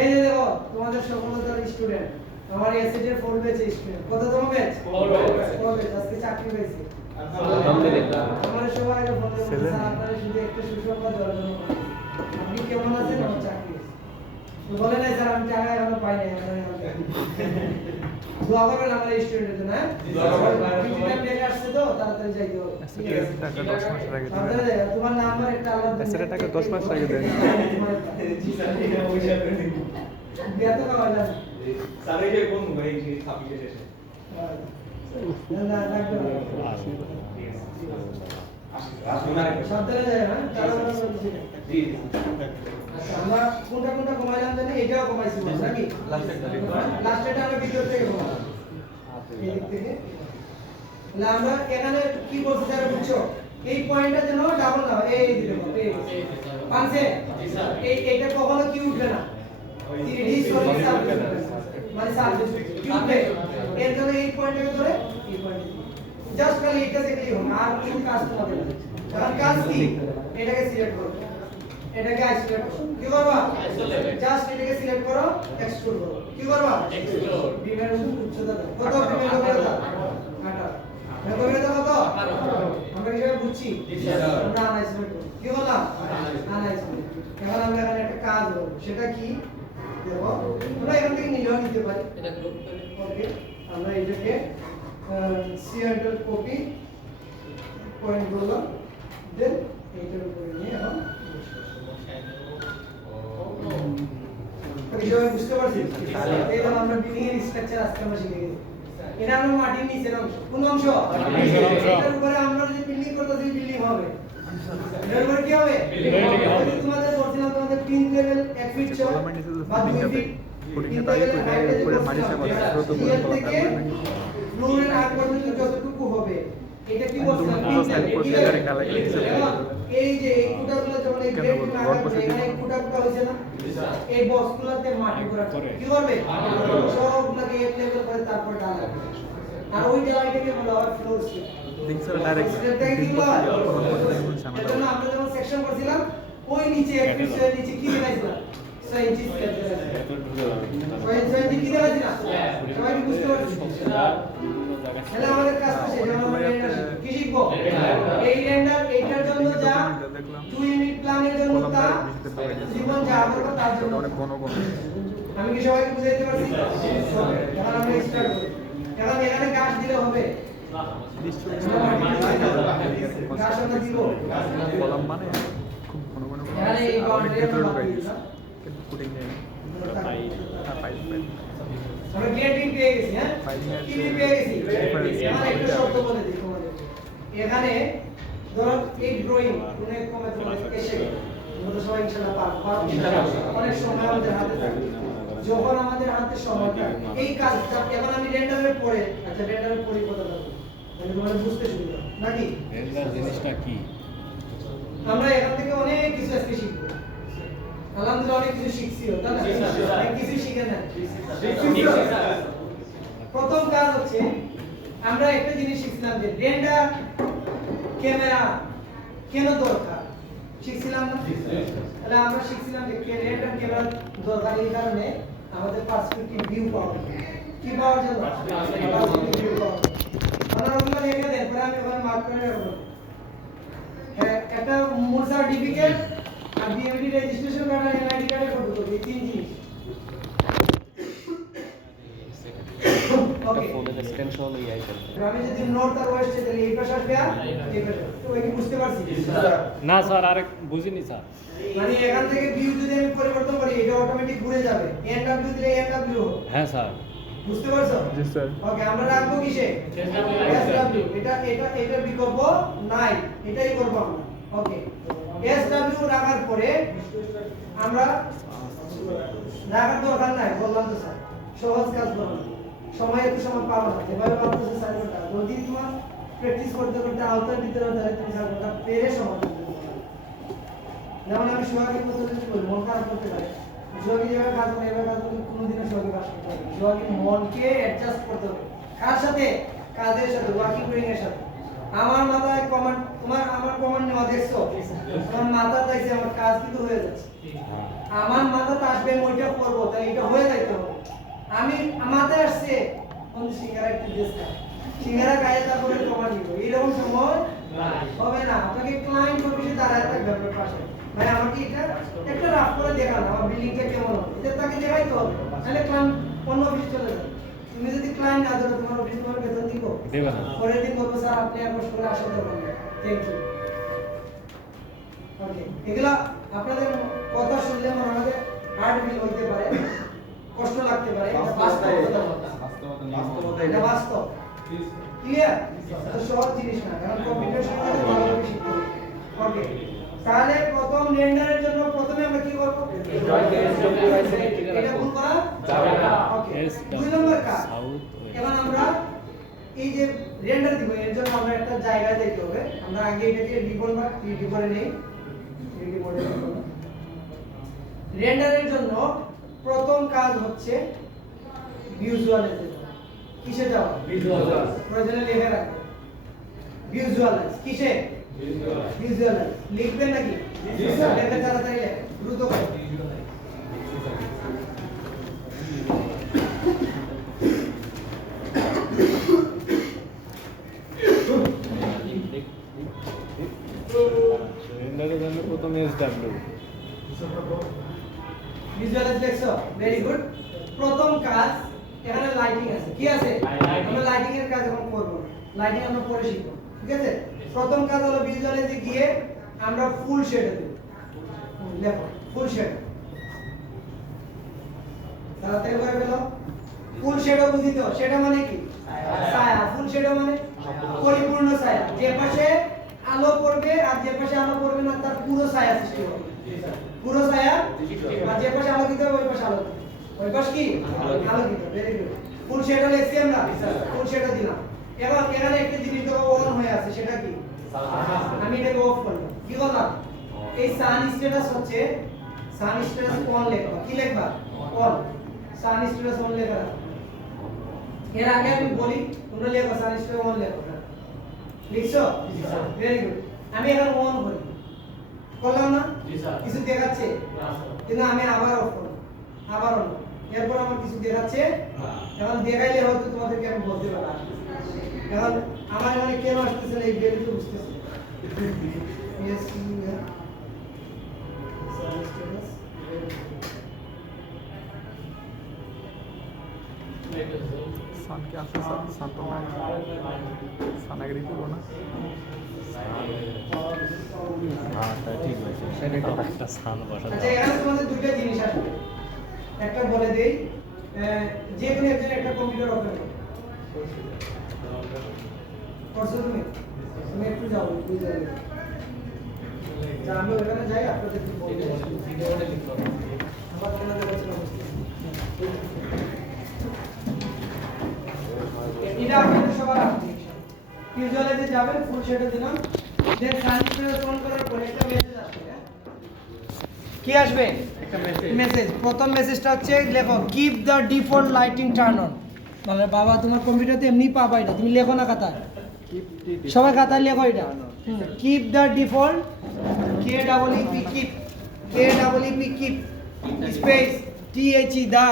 এই যে দেখো তোমাদের সফলতার স্টুডেন্ট, আমার এসএটের 4 ব্যাচের স্টুডেন্ট। কততম ব্যাচ? 4 ব্যাচ। আজকে চাকরি পেয়েছে। আলহামদুলিল্লাহ। আমাদের সবার আগে ফোন ছেলে স্যার আপনারা শুধু একটা সুসংবাদ দেওয়ার জন্য। আপনি কেমন আছেন? আমার চাকরি হয়েছে। বলে নাই স্যার আমি টাকা এখনো পাই নাই দোয়া করবেন আমার স্টুডেন্টের জন্য হ্যাঁ ডিজিটাল ডেটা আসছে তো তাড়াতাড়ি যাইতে হবে ঠিক আছে টাকা 10 মাস আগে দিবেন। সাবধানে যাও, তোমার নাম্বার একটা আলাদা স্যারের টাকা 10 মাস আগে দেন। বিয়া তো খাওয়া যাবে স্যার এই যে কোন ভাই যে ছাপিয়ে শেষে না লাগবে না। সাবধানে যাও হ্যাঁ তাড়াতাড়ি বলছি না। জি আচ্ছা আমরা কোনটা কোনটা কমাইলাম জানি এটাও কমাইছি নাকি লাস্টেটা আমরা ভিতর থেকে কমালাম এই দিক থেকে তাহলে আমরা এখানে কি বলছি স্যার বুঝছো এই পয়েন্টটা যেন ডাবল না হয়, এই দিকে পাঁচে এই এটা কখনো কি উঠবে না থ্রি সলিড সারফেস মানে সারফেস কি উঠবে এর জন্য এই পয়েন্টটাকে ধরে এই পয়েন্ট জাস্ট খালি এটা দেখলেই হবে আর কিছু কাজ তোমাদের না কারণ কাজ কি এটাকে সিলেক্ট করো এটাকে আইসোলেট করো কি করবা জাস্ট এটাকে সিলেক্ট করো এক্সট্রুড করো কি করবা Extrude। বিমের উচ্চতা দাও কত বিমের গভীরতা 18 গভীরতা কত আমরা কিভাবে বুঝছি আমরা আনআইসোলেট করব কি বললাম আনআইসোলেট এখন আমরা এখানে একটা কাজ করব সেটা কি দেখো আমরা এখান থেকে নিলেও নিতে পারি এটা গ্রুপ করে ওকে আমরা এটাকে সিএন্টার কপি পয়েন্ট বললাম দেন এইটার উপরে নিয়ে এখন কিভাবে বুঝতে পারছি এই জন্য আমরা বিল্ডিং এর স্ট্রাকচার আজকে আমরা শিখে গেছি এটা আমরা মাটির নিচের অংশ কোন অংশ এটার উপরে আমরা যদি বিল্ডিং করতেছি বিল্ডিং হবে এর উপরে কি হবে যদি তোমাদের বলছিলাম তোমাদের 3 লেভেল 1 ফিট চল বা 2 ফিট পুডিংটা তাই করে উপরে মাটি চাপা স্রোত উপরে এর থেকে ফ্লোরের আগ পর্যন্ত যতটুকু হবে এটা কি বলছিলাম এই যে এই কুটাগুলো যখন এই গ্রেড না এখানে এই কুটাগুলো হইছে না এই বক্সগুলোতে মাটি ভরা কি করবে সবগুলোকে এক লেভেল করে তারপর ঢালা আর ওই ঢালাইটাকে বলা হয় floor slip link sir direct স্লিপটাকে কি বলা হয় কোনো কোন সামনে এজন্য আমরা যখন সেকশন করছিলাম ওই নিচে এক ফিট নিচে কি দেখাইছিলাম 6 ইঞ্চি স্কয়ার দেখাইছিলাম 6 ইঞ্চি কি দেখাইছিলাম সবাই কি বুঝতে পারছি তাহলে আমাদের কাজ শেষ আমরা রেন্ডার কি শিখবো এই রেন্ডার এইটার জন্য যা 2 ইউনিট প্ল্যানের জন্য তা জীবন যা করবে তার জন্য অনেক ঘন ঘন আমি কি সবাইকে বুঝাইতে পারছি এখন আমরা স্টার্ট করি এখন এখানে গাছ দিলে হবে গাছ আমরা দিব কলাম মানে খুব ঘন ঘন এখানে এই অনেক বাউন্ডারি ভেতরে আমরা ঢুকাই দিই দিয়েছে না কিন্তু পুডিং নেই পাইপ আমরা গ্রেডিং পেয়ে গেছি হ্যাঁ Filing এর কি যে পেয়ে গেছি difference এখানে একটা শব্দ বলে দিই তোমাদের এখানে ধরো এই ড্রয়িং কোন এক কমে তোমাদের এসে আমরা সবাই ইনশাআল্লাহ পারবো অনেক সময় আমাদের হাতে থাকে যখন আমাদের হাতে সময় থাকে এই কাজটা এখন আমি রেন্ডারের পরে আচ্ছা রেন্ডারের পরে কথা বলবো তাহলে তোমাদের বুঝতে সুবিধা হবে নাকি রেন্ডার জিনিসটা কি আমরা এখান থেকে অনেক কিছু আজকে শিখবো আলহামদুলিল্লাহ অনেক কিছু শিখছিও তাই না অনেক কিছু শিখে না প্রথম কাজ হচ্ছে আমরা একটা জিনিস শিখছিলাম যে রেন্ডার ক্যামেরা কেন দরকার শিখছিলাম না তাহলে আমরা শিখছিলাম যে রেন্ডার ক্যামেরা দরকার এই কারণে আমাদের পার্সপেক্টিভ ভিউ পাওয়ার জন্য। কি পাওয়ার জন্য পার্সপেক্টিভ ভিউ পাওয়ার আমরা ওগুলো লিখে দেন পরে আমি ওখানে মার্ক করে রাখবো হ্যাঁ একটা মূল সার্টিফিকেট আর ডিএমডি রেজিস্ট্রেশন কার্ড আর এনআইডি কার্ডের ফটোকপি তিন জিনিস ওকে ফোনের এক্সটেনশন এই আইটেম আমি যদি নর্থ আর ওয়েস্ট তাহলে এই পাশে আসবে আর এই পাশে তো ওই কি বুঝতে পারছি না স্যার আরেক বুঝিনি স্যার মানে এখান থেকে ভিউ যদি আমি পরিবর্তন করি এটা অটোমেটিক ঘুরে যাবে এনডব্লিউ দিলে এনডব্লিউ হ্যাঁ স্যার বুঝতে পারছো জি স্যার ওকে আমরা রাখবো কিসে এসডব্লিউ এটা বিকল্প নাই এটাই করব আমরা ওকে এসডব্লিউ রাখার পরে আমরা রাখার দরকার নাই বললাম তো স্যার সহজ কাজ করব সময় একটু সময় পাবো না যেভাবে পাবো স্যার ঘন্টা যদি তোমার প্র্যাকটিস করতে করতে আওতার ভিতরে তাহলে তুমি 4 ঘন্টা পেরে সময় দিতে পারবে যেমন আমি সোহাগের কথা যদি বলি মন খারাপ করতে পারে সোহাগী যেভাবে কাজ করে এভাবে কাজ করলে কোনোদিনও সোহাগী পাস করতে পারবে সোহাগীর মনকে অ্যাডজাস্ট করতে হবে কার সাথে কাজের সাথে ওয়ার্কিং ব্রেইন এর সাথে আমার মাথায় কমান্ড তোমার আমার কমান্ড নেওয়া দেখছো তোমার মাথা চাইছে আমার কাজ কিন্তু হয়ে যাচ্ছে আমার মাথাতে আসবে আমি ওইটা করবো তাহলে এটা হয়ে যাইতে হবে আমি মাথায় আসছে কোন সিঙ্গারা একটু দেশ সিঙ্গারা খাইয়ে তারপরে কমান্ড দিব এরকম সময় হবে না আপনাকে ক্লায়েন্ট অফিসে দাঁড়ায় থাকবে আপনার পাশে ভাই আমাকে এটা একটা রাফ করে দেখান আমার বিল্ডিংটা কেমন হবে এটা তাকে দেখাই তো হবে তাহলে ক্লায়েন্ট অন্য অফিস চলে যাবে তুমি যদি ক্লায়েন্ট না ধরো তোমার অফিস তোমার বেতন দিব দেবে না। পরের দিন বলবো স্যার আপনি আর কষ্ট করে আসেন না থ্যাংক ইউ ওকে এগুলা আপনাদের কথা শুনলে মনে হবে হার্ড ফিল হইতে পারে কষ্ট লাগতে পারে এটা বাস্তবতা বাস্তবতা এটা বাস্তব ক্লিয়ার তো সহজ জিনিস না কারণ কম্পিউটার সম্পর্কে ভালোভাবে শিখতে হবে ওকে তাহলে প্রথম রেন্ডারের জন্য প্রথমে আমরা কি করব এটা ভুল করা যাবে না ওকে Yes, দুই নম্বর কাজ South West. এখন আমরা এই যে রেন্ডার দিব এর জন্য আমরা একটা জায়গায় যেতে হবে আমরা আগে এটাকে ডিফল্ট বা 3D করে নেই 3D মডেল রেন্ডারের জন্য প্রথম কাজ হচ্ছে ভিজুয়ালাইজেশন কিসে যাওয়া Visualize. প্রয়োজনে লিখে রাখবেন ভিজুয়ালাইজ কিসে ভিজুয়ালাইজ লিখবেন নাকি লেখা তাড়াতাড়ি লেখেন দ্রুত করে রেন্ডারের জন্য প্রথম SW ভিজুয়ালাইজ দেখছো ভেরি গুড প্রথম কাজ এখানে লাইটিং আছে কি আছে আমরা লাইটিং এর কাজ এখন করব লাইটিং আমরা পরে শিখব ঠিক আছে প্রথম কাজ হলো ভিজুয়ালাইজে গিয়ে আমরা ফুল শেডে দেব লেখো ফুল শেড তাড়াতাড়ি করে ফেলো ফুল শেডও বুঝি তো সেটা মানে কি ছায়া ফুল শেডও মানে পরিপূর্ণ ছায়া যে পাশে আলো পড়বে আর যে পাশে আলো পড়বে না তার পুরো ছায়া সৃষ্টি হবে পুরো ছায়া আর যে পাশে আলোকিত হবে ওই পাশে আলোকিত ওই পাশ কি আলোকিত ভেরি গুড ফুল শেডও লিখছি আমরা ফুল শেডও দিলাম এবার এখানে একটা জিনিস তো অন হয়ে আছে সেটা কি আমি এটাকে অফ করলাম কি করলাম এই সান স্ট্যাটাস হচ্ছে সান স্ট্যাটাস অন লেখবা কি লেখবা অন সান স্ট্যাটাস অন লেখা এর আগে আমি বলি তোমরা লেখো সান স্ট্যাটাস অন লেখো লিখছো ভেরি গুড আমি এখন অন করি করলাম না কিছু দেখাচ্ছে কিন্তু আমি আবার অফ করব আবার অন এরপর আমার কিছু দেখাচ্ছে এখন দেখাইলে হয়তো তোমাদেরকে আমি বলতে পারলাম এখন আমার এখানে কেন আসতেছে না এই বেলু তো বুঝতেছি yes सन के आसपास सन तो मैं सन एग्री করব না হ্যাঁ তা ঠিক আছে একটা স্থান বসাতে আচ্ছা এখানে তোমাদের দুটো জিনিস আসবে একটা বলে দেই যে কোনো একজন একটা কম্পিউটার ওপেন করো করছো তুমি তুমি একটু যাও বুঝে যাবে যা আমি ওখানে যাই আপনাদের কি বলবো ভিডিওটা লিখতে হবে আমার কেন দেখাচ্ছিল এটা আপনাদের সবার আসবে ভিজুয়ালাইজে যাবেন ফুল শেডে দিলাম দেন সানস্ক্রিন অন করার পরে একটা মেসেজ আসবে কি আসবে একটা মেসেজ মেসেজ প্রথম মেসেজটা হচ্ছে লেখো keep the default lighting turn on মানে বাবা তোমার কম্পিউটারে এমনি পাবা এটা তুমি লেখো না খাতায় সবাই খাতায় লেখো এটা keep the default K double E P keep K double E P keep space T H E the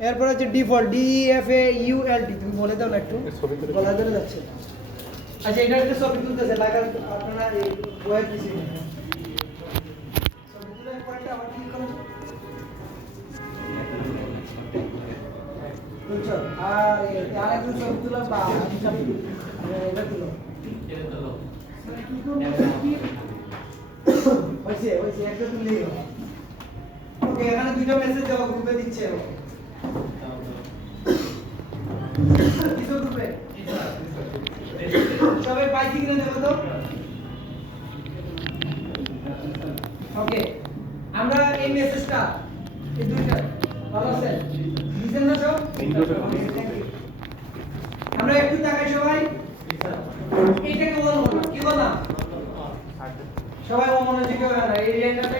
এরপর হচ্ছে default D F A U L T তুমি বলে দাও না একটু বলা ধরে যাচ্ছে আচ্ছা এটা একটা ছবি তুলতেছে লাগার আপনারা এই বইয়ের কিছু ছবি তুলে পয়েন্টটা আবার ক্লিক করুন বুঝছো আর একজন ছবি তুলা বা এটা তুলো এটা তো লোক ওইসে একটা তুললেই হবে ওকে এখানে দুটো মেসেজ দেওয়া গ্রুপে দিচ্ছে কিছু গ্রুপে সবাই পাইছি কিনা দেখো তো ওকে আমরা এই মেসেজটা এই দুইটা ভালো আছে বুঝছেন না সব আমরা একটু তাকাই সবাই এইটাকে বলবো কি বললাম সবাই মনোযোগী হয়ে না এই রেন্ডারটা